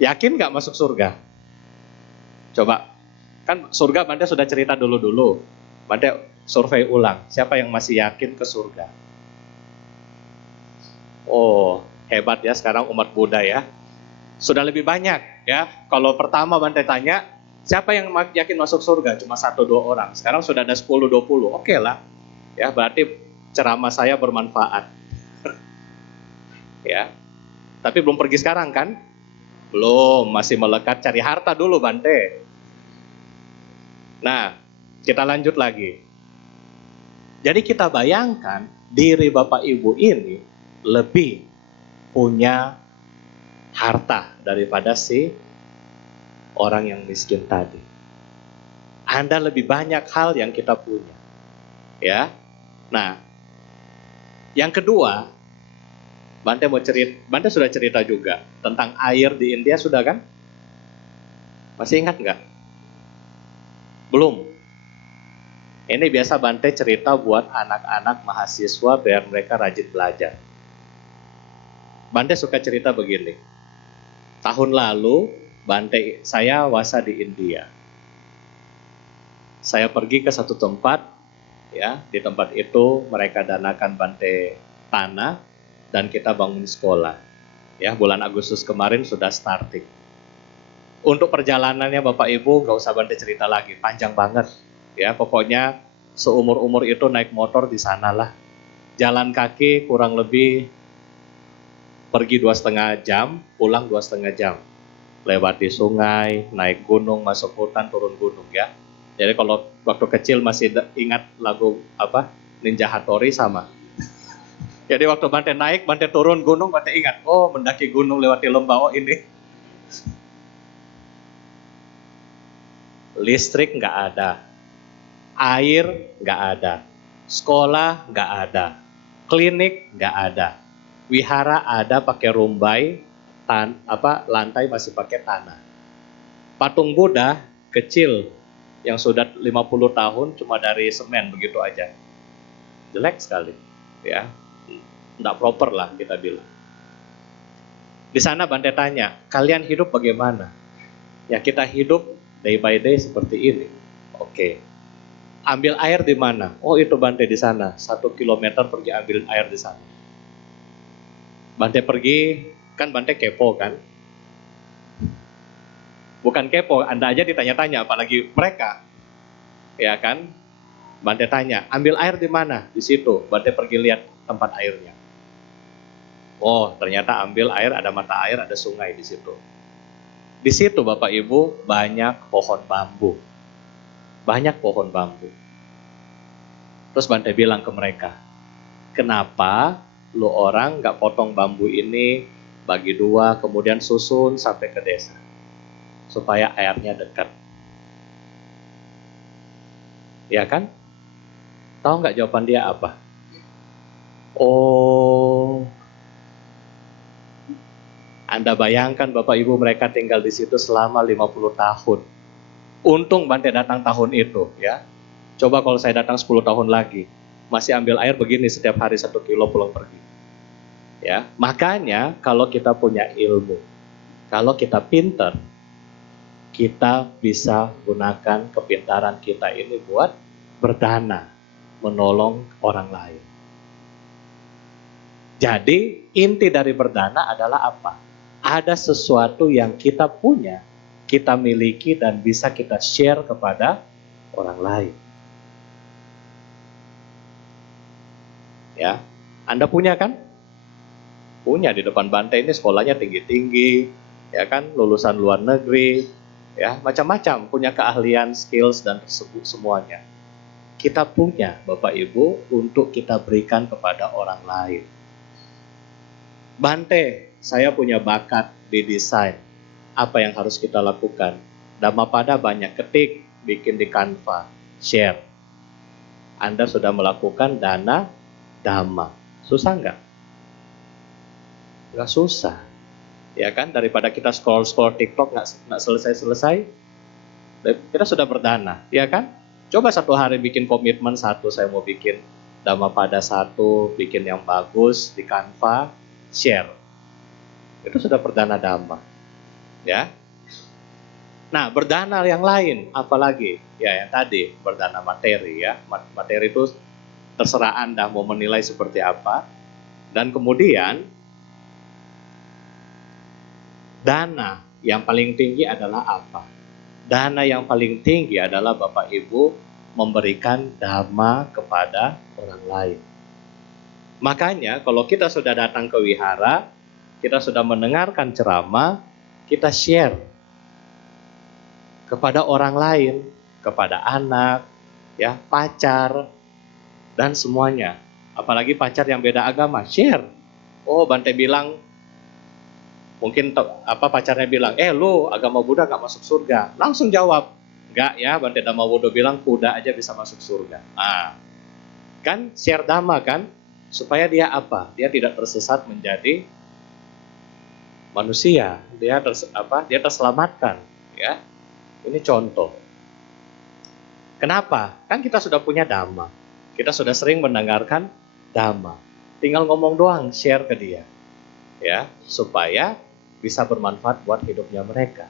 Yakin nggak masuk surga? Coba, kan surga Bante sudah cerita dulu-dulu. Bante survei ulang, siapa yang masih yakin ke surga? Oh, hebat ya sekarang umat Buddha ya. Sudah lebih banyak ya. Kalau pertama Bante tanya, siapa yang yakin masuk surga? Cuma 1-2 orang. Sekarang sudah ada 10-20. Oke lah. Ya, berarti ceramah saya bermanfaat. Ya. Tapi belum pergi sekarang kan? Belum, masih melekat cari harta dulu Bante. Nah, kita lanjut lagi. Jadi kita bayangkan diri Bapak Ibu ini lebih punya harta daripada si orang yang miskin tadi. Anda lebih banyak hal yang kita punya. Ya. Nah, yang kedua, Bante sudah cerita juga tentang air di India sudah kan? Masih ingat nggak? Belum. Ini biasa Bante cerita buat anak-anak mahasiswa biar mereka rajin belajar. Bante suka cerita begini. Tahun lalu saya wasa di India. Saya pergi ke satu tempat, ya, di tempat itu mereka danakan Bante tanah dan kita bangun sekolah. Ya, bulan Agustus kemarin sudah starting. Untuk perjalanannya Bapak Ibu gak usah Bante cerita lagi, panjang banget. Ya, pokoknya seumur-umur itu naik motor di sanalah. Jalan kaki kurang lebih pergi 2,5 jam, pulang 2,5 jam. Lewati sungai, naik gunung, masuk hutan, turun gunung ya. Jadi kalau waktu kecil masih ingat lagu apa? Ninja Hattori sama. Jadi waktu Bante naik, Bante turun gunung, Bante ingat, oh mendaki gunung lewati lembah, oh ini. Listrik nggak ada, air nggak ada, sekolah nggak ada, klinik nggak ada, wihara ada pakai rumbai, lantai masih pakai tanah. Patung Buddha kecil yang sudah 50 tahun cuma dari semen begitu aja. Jelek sekali, ya. Nggak proper lah kita bilang. Di sana Bante tanya, kalian hidup bagaimana? Ya kita hidup day by day seperti ini. Oke. Ambil air di mana? Oh itu Bante di sana. 1 kilometer pergi ambil air di sana. Bante pergi, kan Bante kepo kan? Bukan kepo, Anda aja ditanya-tanya, apalagi mereka. Ya kan? Bante tanya, ambil air di mana? Di situ. Bante pergi lihat tempat airnya. Oh ternyata ambil air, ada mata air, ada sungai di situ. Di situ Bapak Ibu banyak pohon bambu. Banyak pohon bambu. Terus Bante bilang ke mereka, kenapa lu orang gak potong bambu ini bagi 2 kemudian susun sampai ke desa. Supaya airnya dekat. Ya kan? Tahu gak jawaban dia apa? Oh, Anda bayangkan Bapak Ibu mereka tinggal di situ selama 50 tahun. Untung Bante datang tahun itu ya. Coba kalau saya datang 10 tahun lagi, masih ambil air begini setiap hari 1 kilo pulang pergi. Ya, makanya kalau kita punya ilmu, kalau kita pinter, kita bisa gunakan kepintaran kita ini buat berdana, menolong orang lain. Jadi inti dari berdana adalah apa? Ada sesuatu yang kita punya, kita miliki dan bisa kita share kepada orang lain. Ya, Anda punya kan? Punya. Di depan Bante ini sekolahnya tinggi-tinggi, ya kan, lulusan luar negeri, ya macam-macam, punya keahlian, skills dan tersebut semuanya. Kita punya Bapak Ibu untuk kita berikan kepada orang lain. Bante, saya punya bakat di desain. Apa yang harus kita lakukan? Dhammapada banyak, ketik, bikin di Canva, share. Anda sudah melakukan dana dhamma. Susah nggak? Nggak susah. Ya kan, daripada kita scroll TikTok nggak selesai-selesai, kita sudah berdana, ya kan? Coba satu hari bikin komitmen satu, saya mau bikin Dhammapada satu, bikin yang bagus di Canva, share. Itu sudah berdana dhamma. Ya. Nah, berdana yang lain, apalagi? Ya, yang tadi, berdana materi ya. Materi itu terserah Anda mau menilai seperti apa. Dan kemudian, dana yang paling tinggi adalah apa? Dana yang paling tinggi adalah Bapak Ibu memberikan dhamma kepada orang lain. Makanya kalau kita sudah datang ke wihara, kita sudah mendengarkan ceramah, kita share kepada orang lain, kepada anak, ya, pacar, dan semuanya. Apalagi pacar yang beda agama, share. Oh, Bante bilang, mungkin pacarnya bilang, lu agama Buddha gak masuk surga. Langsung jawab, enggak ya, Bante Dhamma Buddha bilang kuda aja bisa masuk surga. Nah, kan share dhamma kan, supaya dia apa? Dia tidak tersesat menjadi manusia, dia terselamatkan. Ya, ini contoh. Kenapa? Kan kita sudah punya dhamma, kita sudah sering mendengarkan dhamma. Tinggal ngomong doang, share ke dia, ya, supaya bisa bermanfaat buat hidupnya mereka.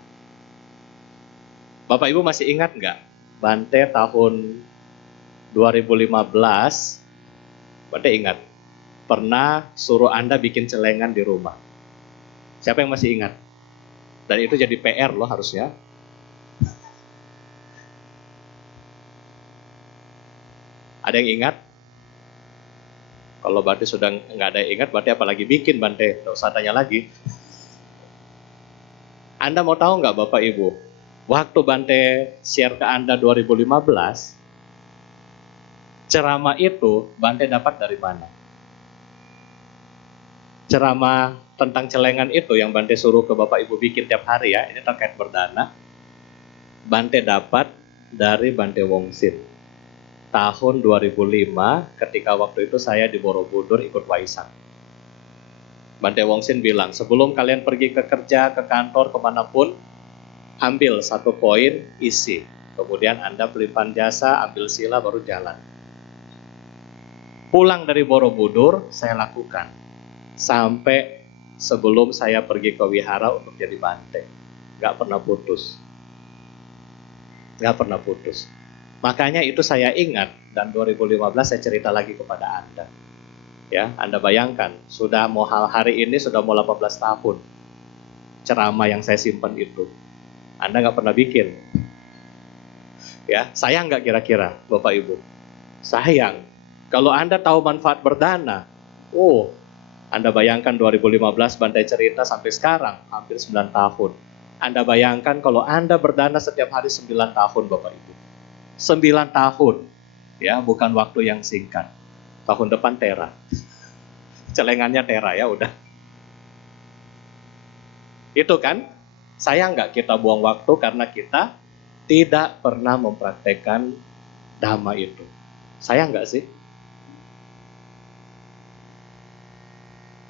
Bapak Ibu masih ingat nggak? Bante tahun 2015, Bante ingat, pernah suruh Anda bikin celengan di rumah. Siapa yang masih ingat? Dan itu jadi PR loh harusnya. Ada yang ingat? Kalau Bante sudah nggak ada yang ingat, Bante apalagi bikin Bante, nggak usah tanya lagi. Anda mau tahu nggak Bapak Ibu? Waktu Bante share ke Anda 2015, ceramah itu Bante dapat dari mana? Ceramah tentang celengan itu yang Bante suruh ke Bapak Ibu bikin tiap hari ya, ini terkait berdana. Bante dapat dari Bante Wongsin. Tahun 2005, ketika waktu itu saya di Borobudur ikut waisak. Bante Wongsin bilang, sebelum kalian pergi ke kerja, ke kantor, kemanapun, ambil 1 koin, isi. Kemudian Anda pelimpahan jasa, ambil sila, baru jalan. Pulang dari Borobudur, saya lakukan. Sampai sebelum saya pergi ke wihara untuk jadi Bante. Gak pernah putus. Gak pernah putus. Makanya itu saya ingat, dan 2015 saya cerita lagi kepada Anda. Ya, Anda bayangkan, sudah mau hari ini sudah mau 18 tahun. Ceramah yang saya simpan itu. Anda nggak pernah bikin. Ya, sayang nggak kira-kira, Bapak Ibu? Sayang. Kalau Anda tahu manfaat berdana, Anda bayangkan 2015 Bante cerita sampai sekarang, hampir 9 tahun. Anda bayangkan kalau Anda berdana setiap hari 9 tahun, Bapak Ibu. 9 tahun, ya, bukan waktu yang singkat. Tahun depan tera, celengannya tera ya udah. Itu kan, sayang nggak kita buang waktu karena kita tidak pernah mempraktekkan dhamma itu. Sayang nggak sih?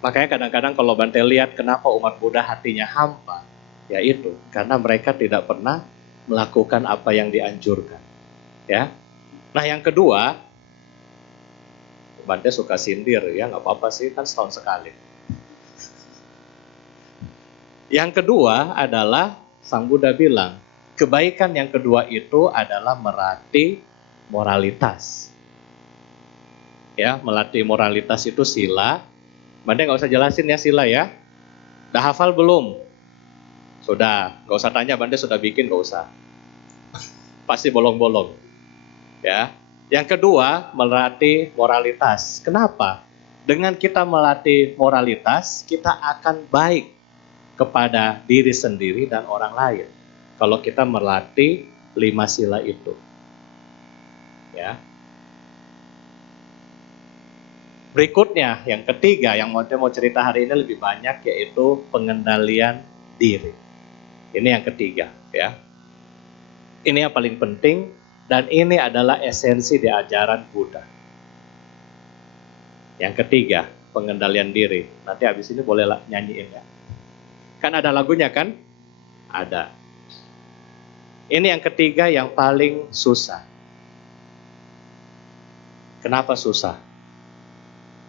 Makanya kadang-kadang kalau Bante lihat kenapa umat Buddha hatinya hampa, yaitu karena mereka tidak pernah melakukan apa yang dianjurkan. Ya. Nah yang kedua, Bante suka sindir ya, nggak apa-apa sih, kan setahun sekali. Yang kedua adalah Sang Buddha bilang, kebaikan yang kedua itu adalah melatih moralitas. Ya, melatih moralitas itu sila. Bante nggak usah jelasin ya sila ya. Udah hafal belum? Sudah, nggak usah tanya, Bante sudah bikin, nggak usah. Pasti bolong-bolong. Ya. Yang kedua, melatih moralitas. Kenapa? Dengan kita melatih moralitas, kita akan baik kepada diri sendiri dan orang lain. Kalau kita melatih 5 sila itu. Ya. Berikutnya, yang ketiga, yang mau cerita hari ini lebih banyak, yaitu pengendalian diri. Ini yang ketiga, ya. Ini yang paling penting, dan ini adalah esensi di ajaran Buddha. Yang ketiga, pengendalian diri. Nanti habis ini boleh nyanyiin ya. Kan ada lagunya kan? Ada. Ini yang ketiga yang paling susah. Kenapa susah?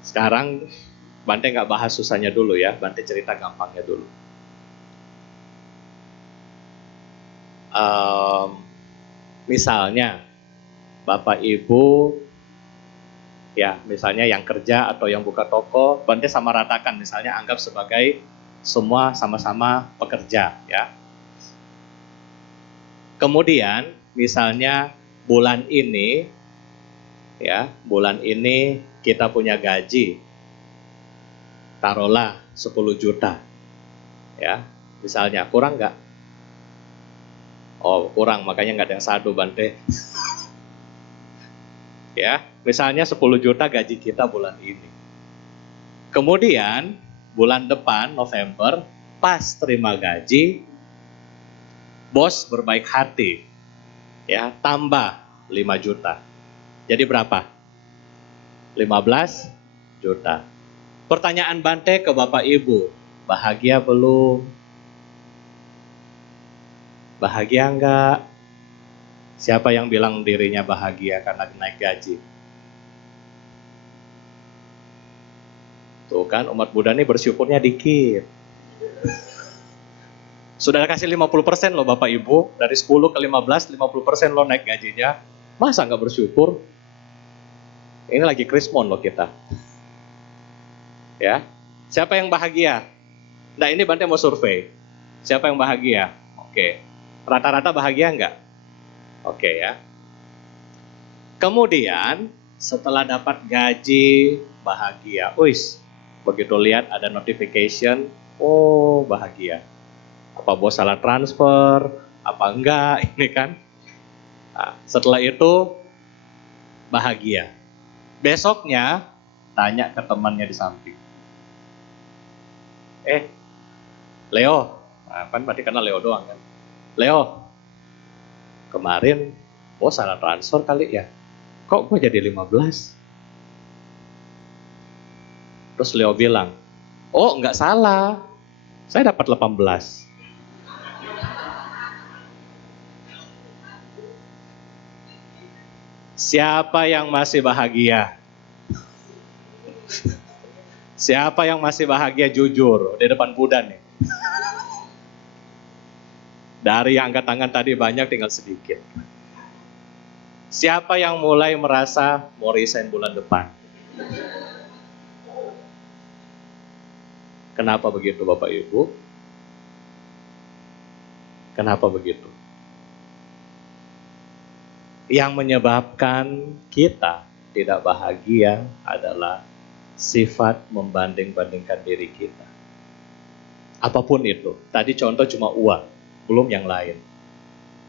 Sekarang Bante nggak bahas susahnya dulu ya, Bante cerita gampangnya dulu. Misalnya, Bapak Ibu, ya misalnya yang kerja atau yang buka toko, Bante sama ratakan, misalnya anggap sebagai semua sama-sama pekerja ya. Kemudian misalnya bulan ini kita punya gaji, taruhlah 10 juta. Ya, misalnya kurang nggak? Oh kurang, makanya nggak ada yang sadu Bante. Ya, misalnya 10 juta gaji kita bulan ini. Kemudian bulan depan November pas terima gaji, bos berbaik hati, ya tambah 5 juta. Jadi berapa? 15 juta. Pertanyaan Bante ke Bapak Ibu, bahagia belum? Bahagia enggak? Siapa yang bilang dirinya bahagia karena naik gaji? Tuh kan, umat Buddha ini bersyukurnya dikit. Sudah kasih 50% loh Bapak Ibu, dari 10 ke 15, 50% loh naik gajinya. Masa nggak bersyukur? Ini lagi krismon loh kita. Ya, siapa yang bahagia? Nah ini Bante mau survei. Siapa yang bahagia? Oke. Rata-rata bahagia enggak? Oke ya. Kemudian setelah dapat gaji bahagia. Wis, begitu lihat ada notification, oh bahagia. Apa bos salah transfer? Apa enggak? Ini kan. Nah, setelah itu bahagia. Besoknya tanya ke temannya di samping. Leo, nah, kan berarti kenal Leo doang kan. Leo, kemarin bos salah transfer kali ya. Kok gue jadi 15? Terus Leo bilang, oh enggak salah, saya dapat 18. Siapa yang masih bahagia? Siapa yang masih bahagia jujur di depan Buddha nih? Dari yang angkat tangan tadi banyak, tinggal sedikit. Siapa yang mulai merasa mau resign bulan depan? Kenapa begitu Bapak Ibu? Kenapa begitu? Yang menyebabkan kita tidak bahagia adalah sifat membanding-bandingkan diri kita. Apapun itu. Tadi contoh cuma uang, belum yang lain.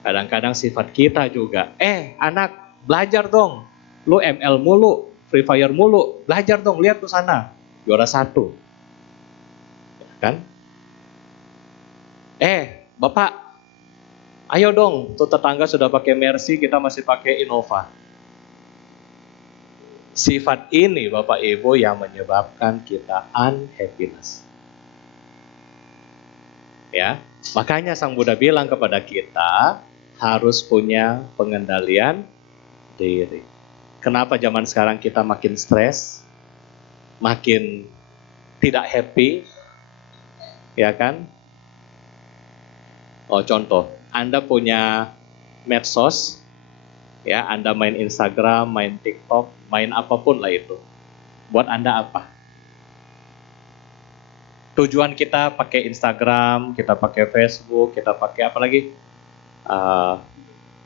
Kadang-kadang sifat kita juga, anak belajar dong. Lu ML mulu, Free Fire mulu, belajar dong, lihat tuh sana. Juara 1. Kan? Bapak, ayo dong, tuh tetangga sudah pakai Mercy, kita masih pakai Innova. Sifat ini Bapak Ibu yang menyebabkan kita unhappiness. Ya, makanya Sang Buddha bilang kepada kita harus punya pengendalian diri. Kenapa zaman sekarang kita makin stres, makin tidak happy, ya kan? Oh, contoh, Anda punya medsos, ya, Anda main Instagram, main TikTok, main apapun lah itu. Buat Anda apa? Tujuan kita pakai Instagram, kita pakai Facebook, kita pakai apa lagi?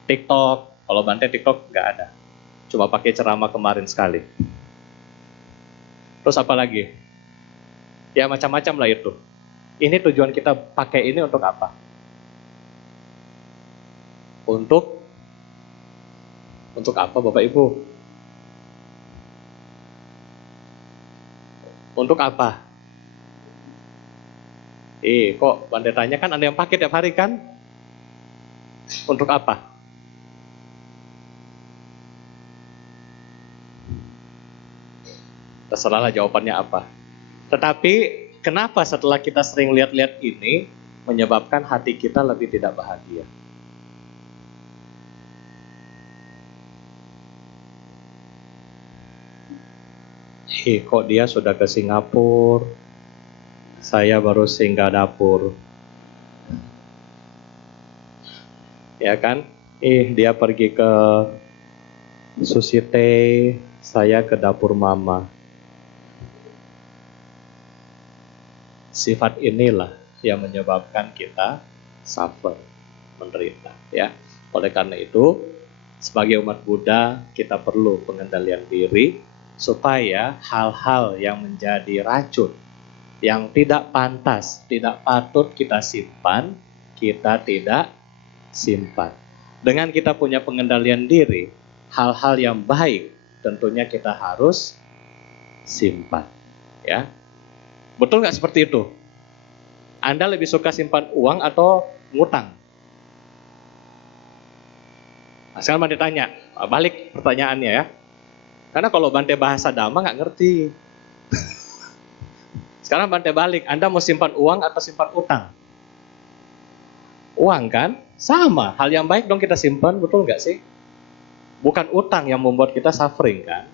TikTok. Kalau Bante TikTok nggak ada. Cuma pakai ceramah kemarin sekali. Terus apa lagi? Ya macam-macam lah itu. Ini tujuan kita pakai ini untuk apa? Untuk apa Bapak Ibu? Untuk apa? Kok Bante tanya, kan Anda yang pakai tiap hari kan? Untuk apa? Terserahlah jawabannya apa. Tetapi kenapa setelah kita sering lihat-lihat ini menyebabkan hati kita lebih tidak bahagia? Kok dia sudah ke Singapura, saya baru singgah dapur. Ya kan? Dia pergi ke Sushi Tei, saya ke dapur mama. Sifat inilah yang menyebabkan kita suffer, menderita, ya. Oleh karena itu, sebagai umat Buddha, kita perlu pengendalian diri supaya hal-hal yang menjadi racun, yang tidak pantas, tidak patut kita simpan, kita tidak simpan. Dengan kita punya pengendalian diri, hal-hal yang baik tentunya kita harus simpan, ya. Betul nggak seperti itu? Anda lebih suka simpan uang atau ngutang? Nah, sekarang Bante tanya, balik pertanyaannya ya. Karena kalau Bante bahasa Dhamma nggak ngerti. Sekarang Bante balik, Anda mau simpan uang atau simpan utang? Uang kan? Sama, hal yang baik dong kita simpan, betul nggak sih? Bukan utang yang membuat kita suffering kan?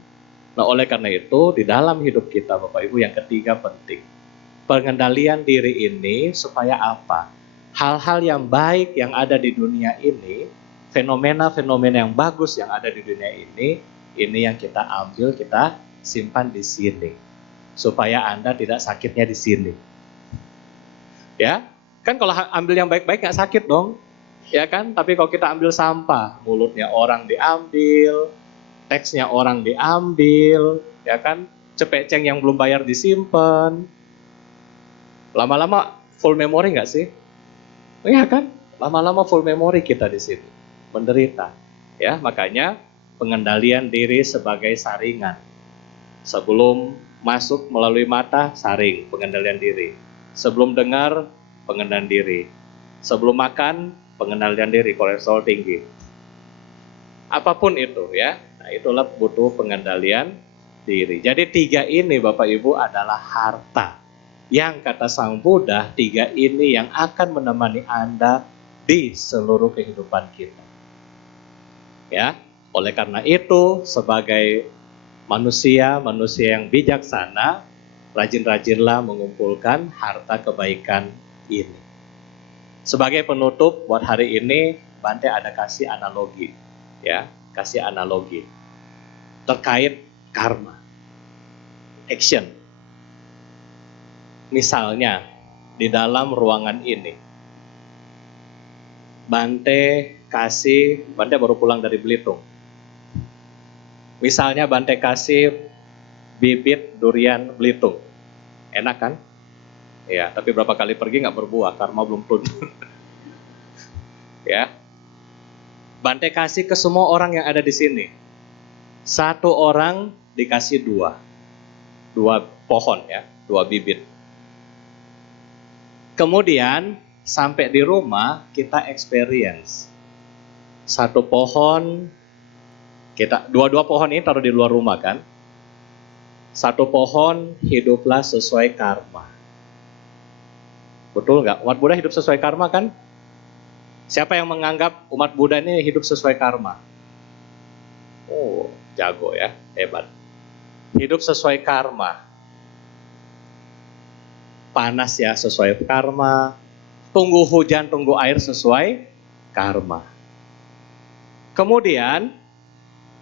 Nah oleh karena itu, di dalam hidup kita Bapak Ibu yang ketiga penting. Pengendalian diri ini supaya apa? Hal-hal yang baik yang ada di dunia ini, fenomena-fenomena yang bagus yang ada di dunia ini yang kita ambil, kita simpan di sini. Supaya Anda tidak sakitnya di sini. Ya, kan kalau ambil yang baik-baik nggak sakit dong. Ya kan, tapi kalau kita ambil sampah, mulutnya orang diambil, teksnya orang diambil, ya kan, cepeceng yang belum bayar disimpan. Lama-lama full memory nggak sih? Iya kan? Lama-lama full memory kita di sini, menderita. Ya, makanya pengendalian diri sebagai saringan. Sebelum masuk melalui mata, saring, pengendalian diri. Sebelum dengar, pengendalian diri. Sebelum makan, pengendalian diri, kolesterol tinggi. Apapun itu ya, nah itulah butuh pengendalian diri. Jadi 3 ini Bapak Ibu adalah harta. Yang kata Sang Buddha, 3 ini yang akan menemani Anda di seluruh kehidupan kita. Ya, oleh karena itu sebagai manusia yang bijaksana, rajin-rajinlah mengumpulkan harta kebaikan ini. Sebagai penutup buat hari ini, Bante ada kasih analogi, ya, kasih analogi terkait karma, action. Misalnya di dalam ruangan ini, Bante baru pulang dari Belitung. Misalnya Bante kasih bibit durian Belitung, enak kan? Ya, tapi berapa kali pergi nggak berbuah, karma belum tuntun. Ya, Bante kasih ke semua orang yang ada di sini. 1 orang dikasih 2 pohon ya, 2 bibit. Kemudian sampai di rumah kita experience 1 pohon, kita 2 pohon ini taruh di luar rumah kan, Satu pohon hiduplah sesuai karma. Betul nggak? Umat Buddha hidup sesuai karma kan? Siapa yang menganggap umat Buddha ini hidup sesuai karma? Oh, jago ya, hebat. Hidup sesuai karma. Panas ya sesuai karma. Tunggu hujan, tunggu air sesuai karma. Kemudian,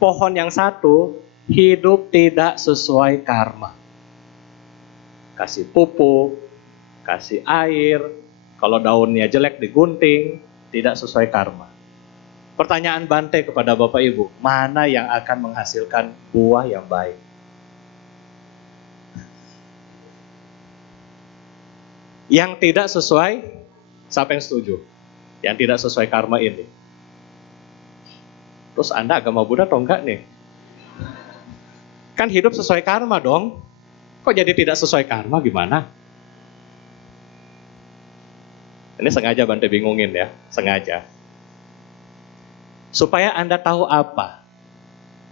pohon yang satu hidup tidak sesuai karma. Kasih pupuk, kasih air, kalau daunnya jelek digunting, tidak sesuai karma. Pertanyaan Bante kepada Bapak Ibu, mana yang akan menghasilkan buah yang baik? Yang tidak sesuai, siapa yang setuju? Yang tidak sesuai karma ini. Terus Anda agama Buddha atau enggak nih? Kan hidup sesuai karma dong. Kok jadi tidak sesuai karma gimana? Ini sengaja Bante bingungin ya, sengaja. Supaya Anda tahu apa?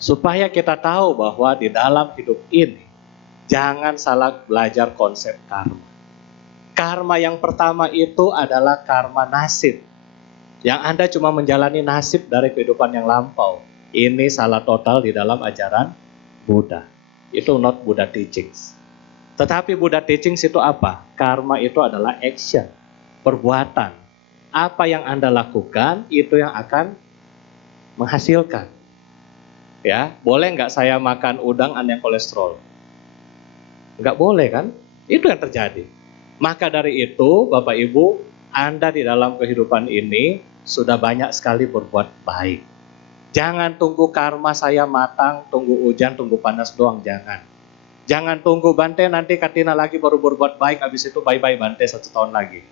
Supaya kita tahu bahwa di dalam hidup ini, jangan salah belajar konsep karma. Karma yang pertama itu adalah karma nasib. Yang Anda cuma menjalani nasib dari kehidupan yang lampau. Ini salah total di dalam ajaran Buddha. Itu not Buddha teachings. Tetapi Buddha teachings itu apa? Karma itu adalah action, perbuatan. Apa yang Anda lakukan, itu yang akan menghasilkan. Ya, boleh nggak saya makan udang Anda yang kolesterol? Nggak boleh kan? Itu yang terjadi. Maka dari itu, Bapak Ibu, Anda di dalam kehidupan ini sudah banyak sekali berbuat baik. Jangan tunggu karma saya matang, tunggu hujan, tunggu panas doang, jangan. Jangan tunggu Bante nanti Katina lagi baru berbuat baik, habis itu bye-bye Bante 1 tahun lagi.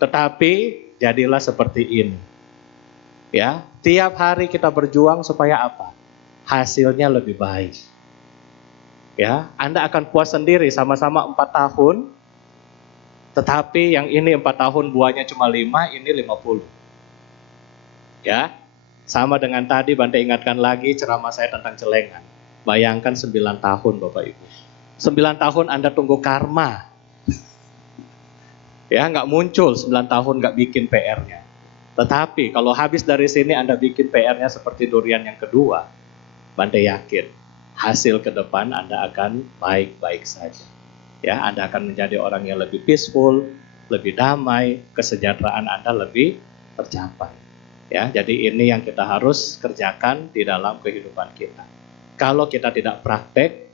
Tetapi jadilah seperti ini. Ya, tiap hari kita berjuang supaya apa? Hasilnya lebih baik. Ya, Anda akan puas sendiri sama-sama 4 tahun. Tetapi yang ini 4 tahun buahnya cuma 5, ini 50. Ya, sama dengan tadi Bante ingatkan lagi ceramah saya tentang celengan. Bayangkan 9 tahun Bapak Ibu. 9 tahun Anda tunggu karma. Ya, nggak muncul 9 tahun nggak bikin PR-nya. Tetapi kalau habis dari sini Anda bikin PR-nya seperti durian yang kedua, Bante yakin hasil ke depan Anda akan baik-baik saja. Ya, Anda akan menjadi orang yang lebih peaceful, lebih damai, kesejahteraan Anda lebih tercapai. Ya, jadi ini yang kita harus kerjakan di dalam kehidupan kita. Kalau kita tidak praktek,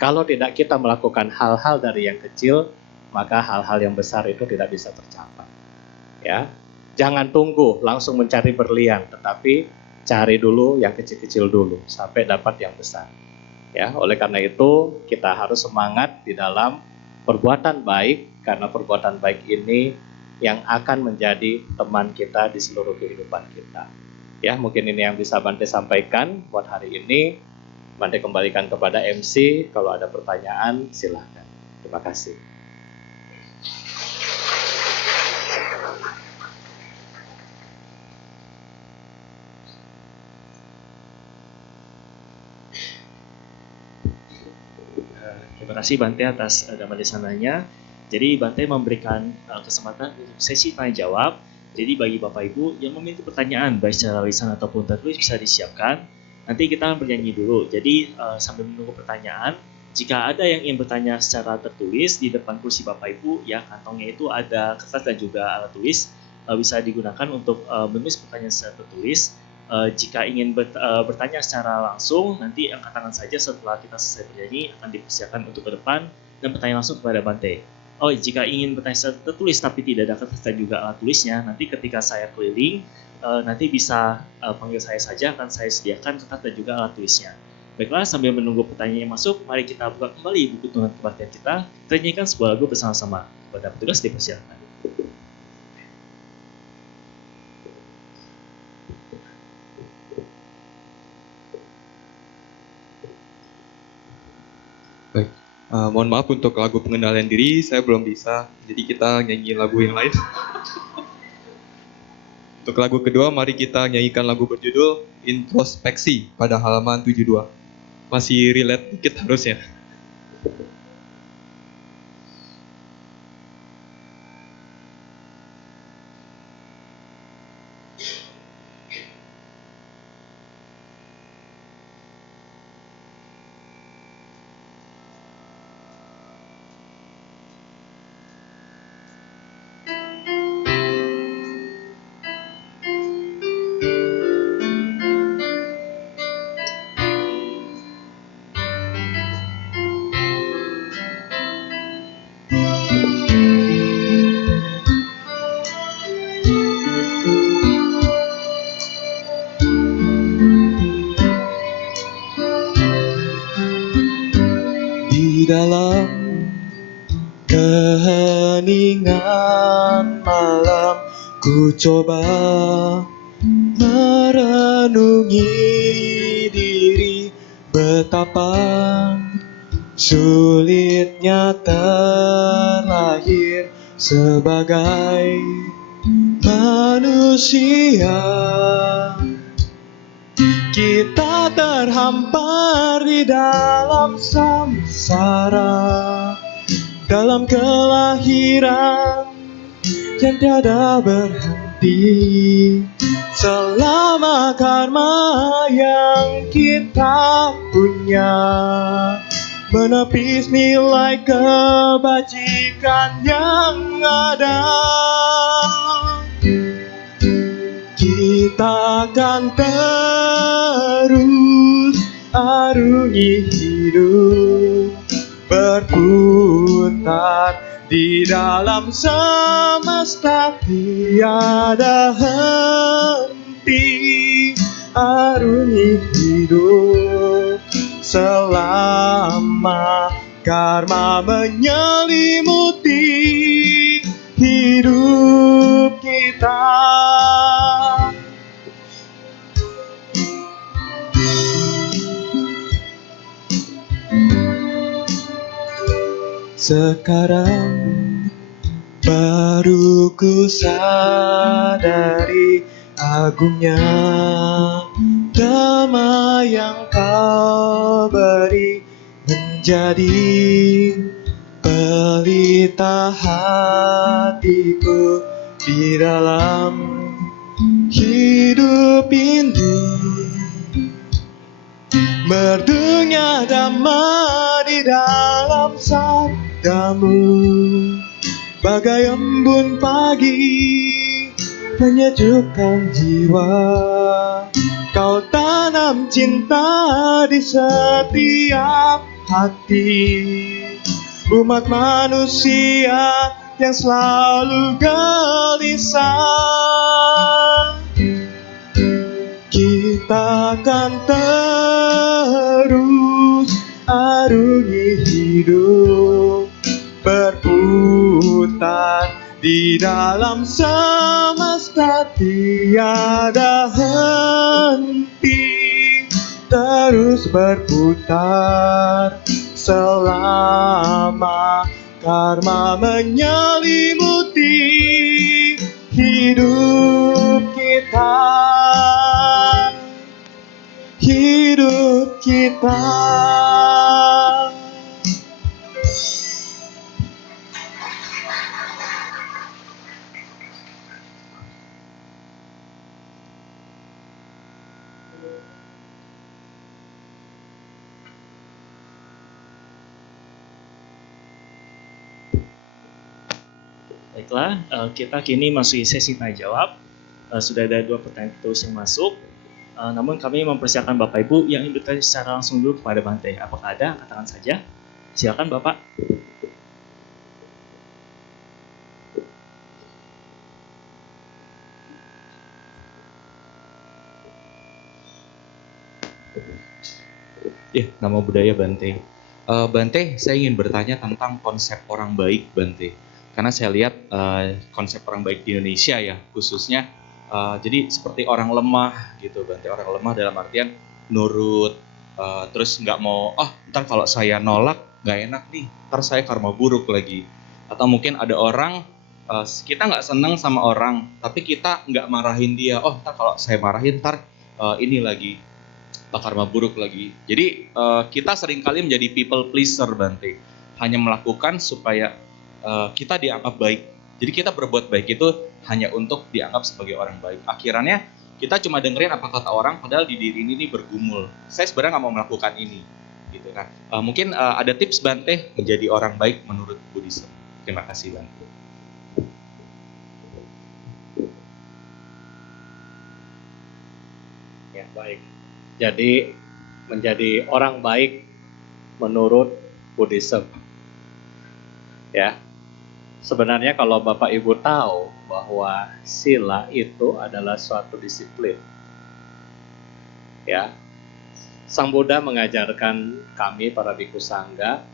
kalau tidak kita melakukan hal-hal dari yang kecil, maka hal-hal yang besar itu tidak bisa tercapai. Ya, jangan tunggu langsung mencari berlian, tetapi cari dulu yang kecil-kecil dulu sampai dapat yang besar. Ya, oleh karena itu kita harus semangat di dalam perbuatan baik, karena perbuatan baik ini yang akan menjadi teman kita di seluruh kehidupan kita. Ya, mungkin ini yang bisa Bante sampaikan buat hari ini. Bante kembalikan kepada MC, kalau ada pertanyaan silakan. Terima kasih. Terima kasih Bante atas dhamma desananya. Jadi Bante memberikan kesempatan untuk sesi tanya jawab. Jadi bagi Bapak Ibu yang memiliki pertanyaan baik secara lisan ataupun tertulis bisa disiapkan. Nanti kita akan bernyanyi dulu. Jadi sambil menunggu pertanyaan, jika ada yang ingin bertanya secara tertulis di depan kursi Bapak Ibu, ya kantongnya itu ada kertas dan juga alat tulis, bisa digunakan untuk menulis pertanyaan secara tertulis. Jika ingin bertanya secara langsung, nanti angkat tangan saja setelah kita selesai bernyanyi, akan dipersiapkan untuk ke depan dan bertanya langsung kepada Bante. Oh, jika ingin bertanya secara tertulis tapi tidak ada kertas dan juga alat tulisnya, nanti ketika saya keliling, nanti bisa panggil saya saja, akan saya sediakan kertas dan juga alat tulisnya. Baiklah, sambil menunggu pertanyaan yang masuk, mari kita buka kembali buku tuntunan kebaktian kita nyanyikan sebuah lagu bersama-sama. Kepada petugas dipersilakan. Baik, mohon maaf untuk lagu pengendalian diri, saya belum bisa, jadi kita nyanyi lagu yang lain. Untuk lagu kedua, mari kita nyanyikan lagu berjudul Introspeksi pada halaman 72. masih relate dikit harusnya. Di dalam keheningan malam ku coba merenungi diri, betapa sulitnya terlahir sebagai manusia. Kita terhampar di dalam samsara, dalam kelahiran yang tiada berhenti. Selama karma yang kita punya menepis nilai kebajikan yang ada, kita akan terus arungi hidup, berputar di dalam semesta tiada henti. Arungi hidup selama karma menyelimuti hidup kita. Sekarang baru ku sadari agungnya damai yang kau beri, menjadi pelita hatiku di dalam hidup ini. Merdunya damai di dalam sabdamu, bagai embun pagi menyejukkan jiwa. Kau tanam cinta di setiap hati umat manusia yang selalu gelisah. Kita akan terus arungi hidup, berputar di dalam semesta tiada henti, terus berputar selama karma menyelimuti hidup kita. Hidup kita. Baiklah, kita kini masuki sesi tanya jawab. Sudah ada 2 pertanyaan terus yang masuk. Namun kami mempersiapkan Bapak Ibu yang ingin bertanya secara langsung dulu kepada Bante. Apakah ada? Katakan saja. Silakan Bapak. Ya, nama budaya Bante. Bante, saya ingin bertanya tentang konsep orang baik, Bante. Karena saya lihat konsep orang baik di Indonesia ya, khususnya jadi seperti orang lemah gitu, Bante. Orang lemah dalam artian nurut, terus nggak mau, ntar kalau saya nolak nggak enak nih, ntar saya karma buruk lagi. Atau mungkin ada orang, kita nggak seneng sama orang, tapi kita nggak marahin dia. Ntar kalau saya marahin, ntar ini lagi. karma buruk lagi. Jadi kita seringkali menjadi people pleaser, Bante. Hanya melakukan supaya kita dianggap baik. Jadi kita berbuat baik itu hanya untuk dianggap sebagai orang baik. Akhirnya kita cuma dengerin apa kata orang, padahal di diri ini bergumul. Saya sebenarnya nggak mau melakukan ini, gitu kan. Mungkin ada tips, Bante, menjadi orang baik menurut Buddhism. Terima kasih, Bante. Ya, baik. Jadi menjadi orang baik menurut Buddhism. Ya. Sebenarnya kalau Bapak Ibu tahu bahwa sila itu adalah suatu disiplin. Ya. Sang Buddha mengajarkan kami para bhikkhu sangga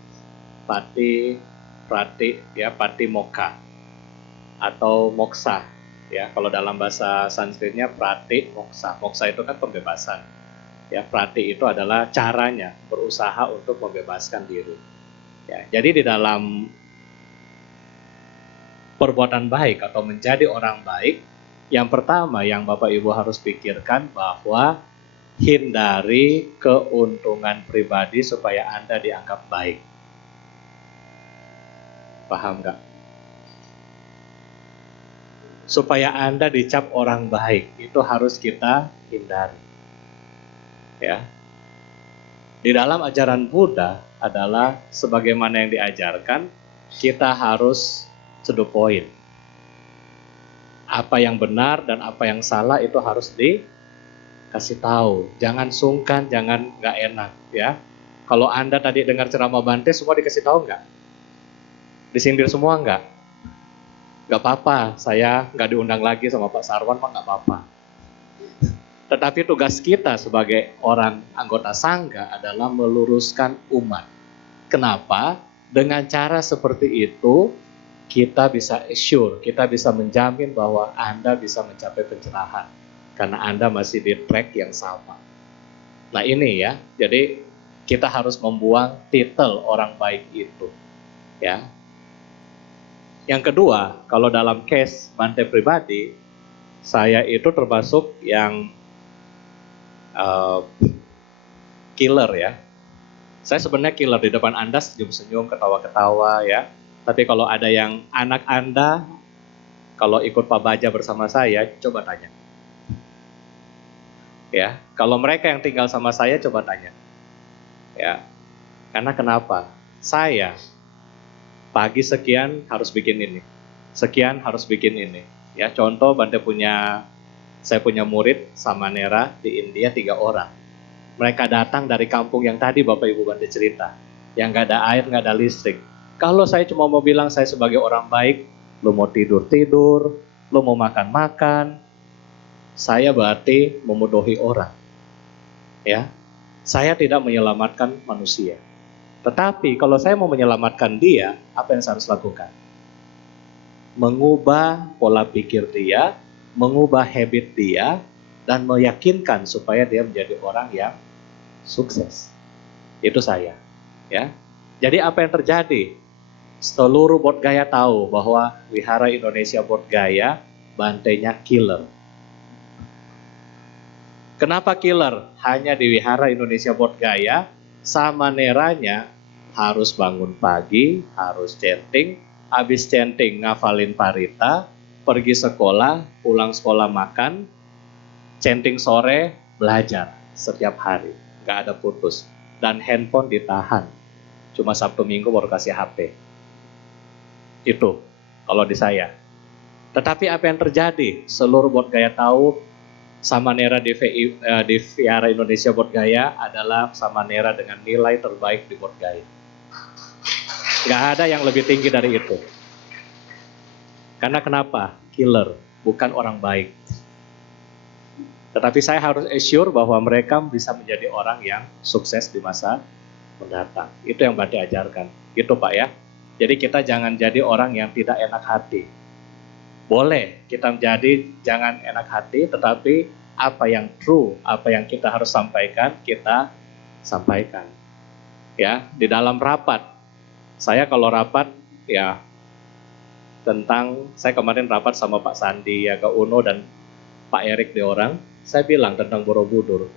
pati prati ya pati mokha atau moksa. Ya, kalau dalam bahasa Sanskritnya prati moksa. Moksa itu kan pembebasan. Ya, prati itu adalah caranya berusaha untuk membebaskan diri. Ya, jadi di dalam perbuatan baik atau menjadi orang baik, yang pertama yang Bapak Ibu harus pikirkan bahwa hindari keuntungan pribadi supaya Anda dianggap baik. Paham nggak? Supaya Anda dicap orang baik, itu harus kita hindari. Ya. Di dalam ajaran Buddha adalah sebagaimana yang diajarkan, kita harus to the point. Apa yang benar dan apa yang salah itu harus dikasih tahu. Jangan sungkan, jangan nggak enak, ya. Kalau Anda tadi dengar ceramah Bante, semua dikasih tahu nggak? Disindir semua nggak? Nggak apa-apa, saya nggak diundang lagi sama Pak Sarwan, mah nggak apa-apa. Tetapi tugas kita sebagai orang anggota sangga adalah meluruskan umat. Kenapa? Dengan cara seperti itu, kita bisa assure, kita bisa menjamin bahwa Anda bisa mencapai pencerahan. Karena Anda masih di track yang sama. Nah ini ya, jadi kita harus membuang titel orang baik itu. Ya. Yang kedua, kalau dalam case Bante pribadi, saya itu termasuk yang killer ya. Saya sebenarnya killer, di depan Anda senyum-senyum, ketawa-ketawa ya. Tapi kalau ada yang anak Anda, kalau ikut Pak Baja bersama saya, coba tanya. Ya, kalau mereka yang tinggal sama saya, coba tanya. Ya, karena kenapa? Saya pagi sekian harus bikin ini, sekian harus bikin ini. Ya, contoh saya punya murid Samanera di India 3 orang. Mereka datang dari kampung yang tadi Bapak Ibu Bante cerita, yang nggak ada air, nggak ada listrik. Kalau saya cuma mau bilang saya sebagai orang baik, lu mau tidur, lu mau makan, saya berarti memudohi orang. Ya, saya tidak menyelamatkan manusia. Tetapi kalau saya mau menyelamatkan dia, apa yang saya harus lakukan? Mengubah pola pikir dia, mengubah habit dia, dan meyakinkan supaya dia menjadi orang yang sukses. Itu saya. Ya. Jadi apa yang terjadi? Seluruh Bodhgaya tahu bahwa Wihara Indonesia Bodhgaya bantainya killer. Kenapa killer? Hanya di Wihara Indonesia Bodhgaya, Samaneranya harus bangun pagi, harus chanting, habis chanting ngafalin parita, pergi sekolah, pulang sekolah makan, chanting sore, belajar setiap hari, nggak ada putus. Dan handphone ditahan, cuma Sabtu Minggu baru kasih HP. Itu kalau di saya. Tetapi apa yang terjadi? Seluruh Bodhgaya tahu Samanera di Vihara Indonesia Bodhgaya adalah Samanera dengan nilai terbaik di Bodhgaya. Nggak ada yang lebih tinggi dari itu. Karena kenapa? Killer, bukan orang baik. Tetapi saya harus assure bahwa mereka bisa menjadi orang yang sukses di masa mendatang. Itu yang Bante ajarkan. Gitu Pak ya. Jadi kita jangan jadi orang yang tidak enak hati. Boleh kita menjadi jangan enak hati, tetapi apa yang true, apa yang kita harus sampaikan, kita sampaikan. Ya, di dalam rapat. Saya kalau rapat ya saya kemarin rapat sama Pak Sandi, Yaga Uno dan Pak Erik di orang, saya bilang tentang Borobudur.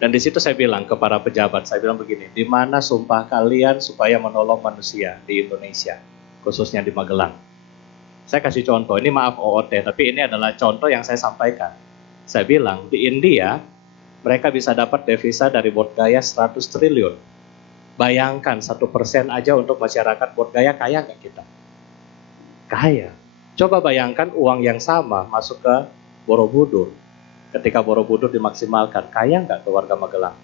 Dan di situ saya bilang ke para pejabat, saya bilang begini, di mana sumpah kalian supaya menolong manusia di Indonesia, khususnya di Magelang? Saya kasih contoh, ini maaf OOT, tapi ini adalah contoh yang saya sampaikan. Saya bilang, di India, mereka bisa dapat devisa dari Bodh-Gaya 100 triliun. Bayangkan 1% aja untuk masyarakat Bodh-Gaya, kaya nggak kita? Kaya. Coba bayangkan uang yang sama masuk ke Borobudur. Ketika Borobudur dimaksimalkan, kaya nggak ke warga Magelang?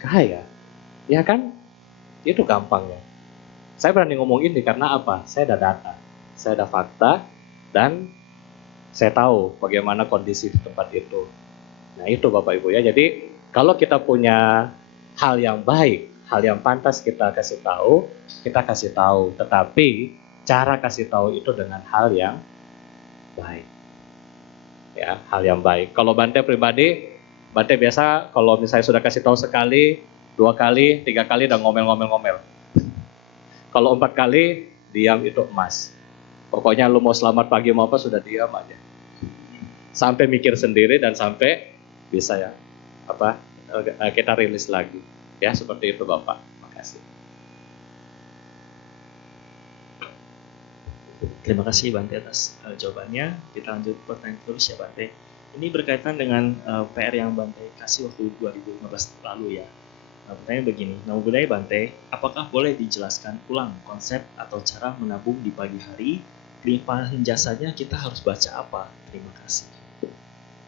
Kaya. Ya kan? Itu gampangnya. Saya berani ngomong ini karena apa? Saya ada data, saya ada fakta, dan saya tahu bagaimana kondisi di tempat itu. Nah itu Bapak Ibu ya. Jadi kalau kita punya hal yang baik, hal yang pantas kita kasih tahu, kita kasih tahu. Tetapi cara kasih tahu itu dengan hal yang baik. Ya, hal yang baik. Kalau Bante pribadi, Bante biasa kalau misalnya sudah kasih tahu sekali, 2 kali, 3 kali udah ngomel-ngomel. Kalau 4 kali, diam itu emas. Pokoknya lu mau selamat pagi mau apa sudah diam aja. Sampai mikir sendiri dan sampai bisa ya kita rilis lagi. Ya seperti itu Bapak. Makasih. Terima kasih Bante atas jawabannya. Kita lanjut pertanyaan terus ya Bante. Ini berkaitan dengan PR yang Bante kasih waktu 2015 lalu ya. Nah, pertanyaan begini, nama budaya Bante, apakah boleh dijelaskan ulang konsep atau cara menabung di pagi hari? Limpahan jasanya kita harus baca apa? Terima kasih.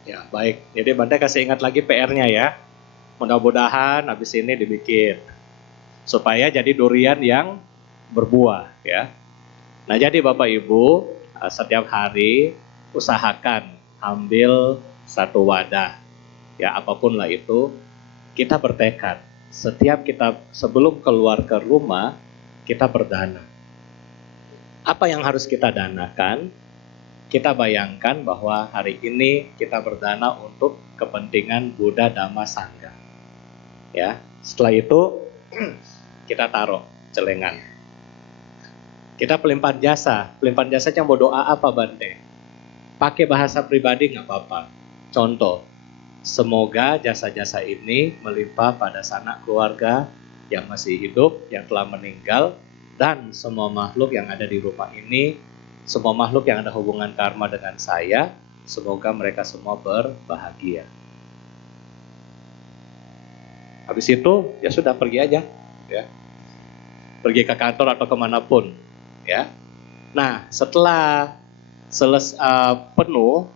Ya baik, jadi Bante kasih ingat lagi PR-nya ya. Mudah-mudahan habis ini dibikin supaya jadi durian yang berbuah ya. Nah jadi Bapak Ibu setiap hari usahakan ambil 1 wadah ya apapun lah itu. Kita bertekad setiap kita sebelum keluar ke rumah kita berdana. Apa yang harus kita danakan? Kita bayangkan bahwa hari ini kita berdana untuk kepentingan Buddha Dhamma Sangha. Ya, setelah itu kita taruh celengan. Kita pelimpahan jasanya mau doa apa Bante? Pakai bahasa pribadi nggak apa-apa. Contoh, semoga jasa-jasa ini melimpah pada sanak keluarga yang masih hidup, yang telah meninggal, dan semua makhluk yang ada di rumah ini, semua makhluk yang ada hubungan karma dengan saya, semoga mereka semua berbahagia. Habis itu ya sudah pergi aja, ya. Pergi ke kantor atau kemanapun, ya. Nah setelah penuh,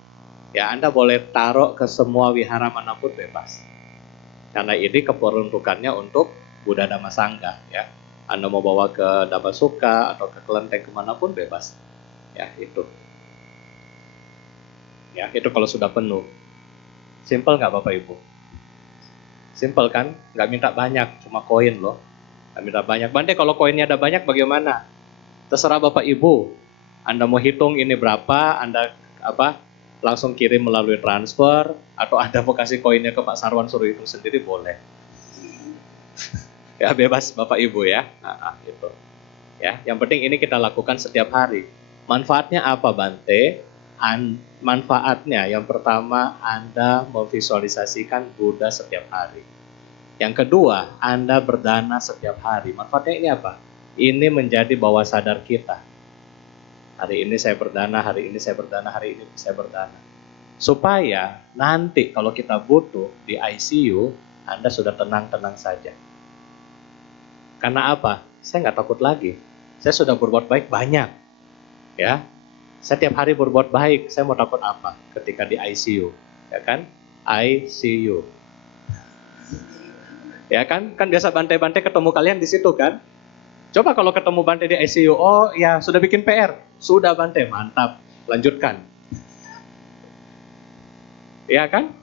ya Anda boleh taruh ke semua wihara manapun bebas. Karena ini keperuntukannya untuk Buddha Dhamma Sangha, ya. Anda mau bawa ke Dhamasuka atau ke kelenteng kemanapun bebas, ya itu. Ya itu kalau sudah penuh. Simple nggak Bapak Ibu? Simple kan? Nggak minta banyak, cuma koin loh. Nggak minta banyak. Bante kalau koinnya ada banyak bagaimana? Terserah Bapak Ibu. Anda mau hitung ini berapa, Anda langsung kirim melalui transfer, atau Anda mau kasih koinnya ke Pak Sarwan suruh hitung sendiri boleh. Ya bebas Bapak Ibu ya. Gitu. Ya, yang penting ini kita lakukan setiap hari. Manfaatnya apa Bante? Manfaatnya yang pertama Anda memvisualisasikan Buddha setiap hari. Yang kedua, Anda berdana setiap hari. Manfaatnya ini apa? Ini menjadi bawah sadar kita. Hari ini saya berdana, hari ini saya berdana, hari ini saya berdana. Supaya nanti kalau kita butuh di ICU, Anda sudah tenang-tenang saja. Karena apa? Saya nggak takut lagi. Saya sudah berbuat baik banyak. Ya, setiap hari berbuat baik, saya mau takut apa ketika di ICU, ya kan? ICU, ya kan? Kan biasa Bante-Bante ketemu kalian di situ kan? Coba kalau ketemu Bante di ICU, oh ya sudah bikin PR, sudah Bante, mantap, lanjutkan, ya kan?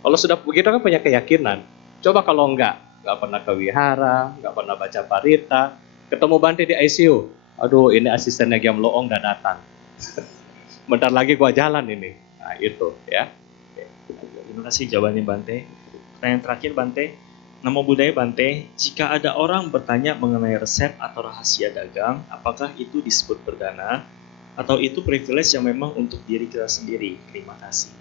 Kalau sudah begitu kan punya keyakinan. Coba kalau nggak pernah ke wihara, nggak pernah baca parita, ketemu Bante di ICU. Aduh, ini asistennya Giam Loong udah datang. Bentar lagi gua jalan ini. Nah, itu ya. Terima kasih jawabannya Bante. Pertanyaan terakhir Bante. Namo Buddhaya Bante, jika ada orang bertanya mengenai resep atau rahasia dagang, apakah itu disebut berdana atau itu privilege yang memang untuk diri kita sendiri? Terima kasih.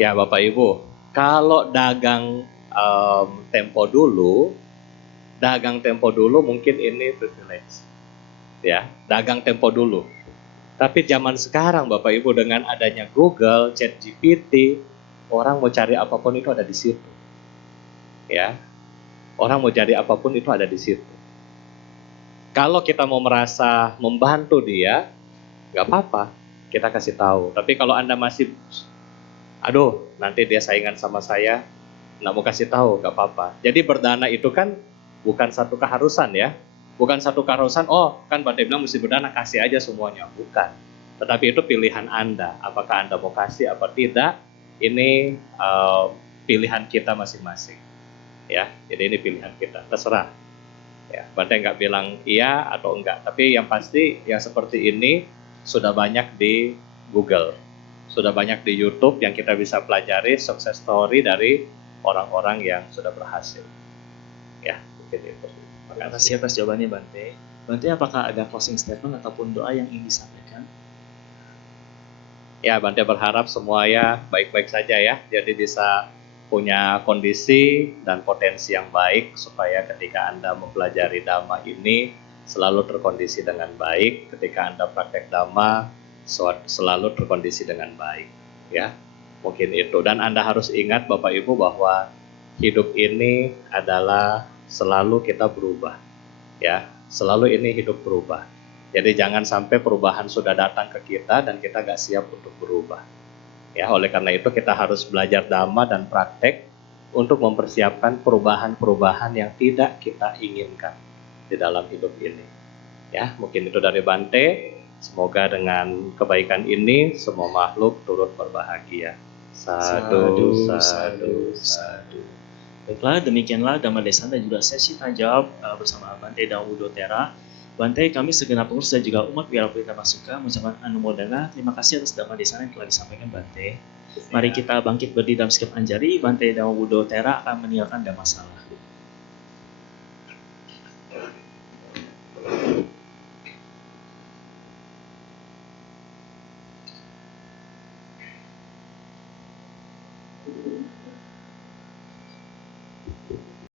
Ya Bapak Ibu, kalau dagang tempo dulu mungkin ini privilege. Ya, dagang tempo dulu. Tapi zaman sekarang Bapak Ibu dengan adanya Google, ChatGPT, orang mau cari apapun itu ada di situ. Ya, orang mau cari apapun itu ada di situ. Kalau kita mau merasa membantu dia, nggak apa-apa, kita kasih tahu. Tapi kalau Anda masih, aduh, nanti dia saingan sama saya, nggak mau kasih tahu, nggak apa-apa. Jadi berdana itu kan bukan satu keharusan ya, bukan satu keharusan. Oh, kan Bante bilang mesti berdana, kasih aja semuanya, bukan. Tetapi itu pilihan Anda, apakah Anda mau kasih apa tidak? Ini pilihan kita masing-masing, ya. Jadi ini pilihan kita, terserah. Ya, Bante nggak bilang iya atau enggak, tapi yang pasti yang seperti ini sudah banyak di Google, sudah banyak di YouTube yang kita bisa pelajari success story dari orang-orang yang sudah berhasil. Ya, mungkin itu. Terima kasih atas jawabannya Bante. Bante, apakah ada closing statement ataupun doa yang ingin disampaikan? Ya, Bante berharap semuanya baik-baik saja ya, jadi bisa punya kondisi dan potensi yang baik supaya ketika Anda mempelajari Dhamma ini selalu terkondisi dengan baik, ketika Anda praktek Dhamma selalu terkondisi dengan baik, ya. Mungkin itu. Dan Anda harus ingat Bapak Ibu bahwa hidup ini adalah selalu kita berubah, ya. Selalu ini hidup berubah. Jadi jangan sampai perubahan sudah datang ke kita dan kita gak siap untuk berubah. Ya, oleh karena itu kita harus belajar Dhamma dan praktek untuk mempersiapkan perubahan-perubahan yang tidak kita inginkan di dalam hidup ini. Ya, mungkin itu dari Bante. Semoga dengan kebaikan ini semua makhluk turut berbahagia. Sadu, sadu, sadu. Baiklah, demikianlah Dhamma Desana dan juga sesi tanya jawab bersama Bante Dawu Tera. Bante, kami segenap pengurus dan juga umat Wira Pelita Masuka mengucapkan anumodana. Terima kasih atas Dhamma Desana yang telah disampaikan Bante. Mari kita bangkit berdiri dalam sikap anjari. Bante Dawu Tera akan meninggalkan Dhammasala.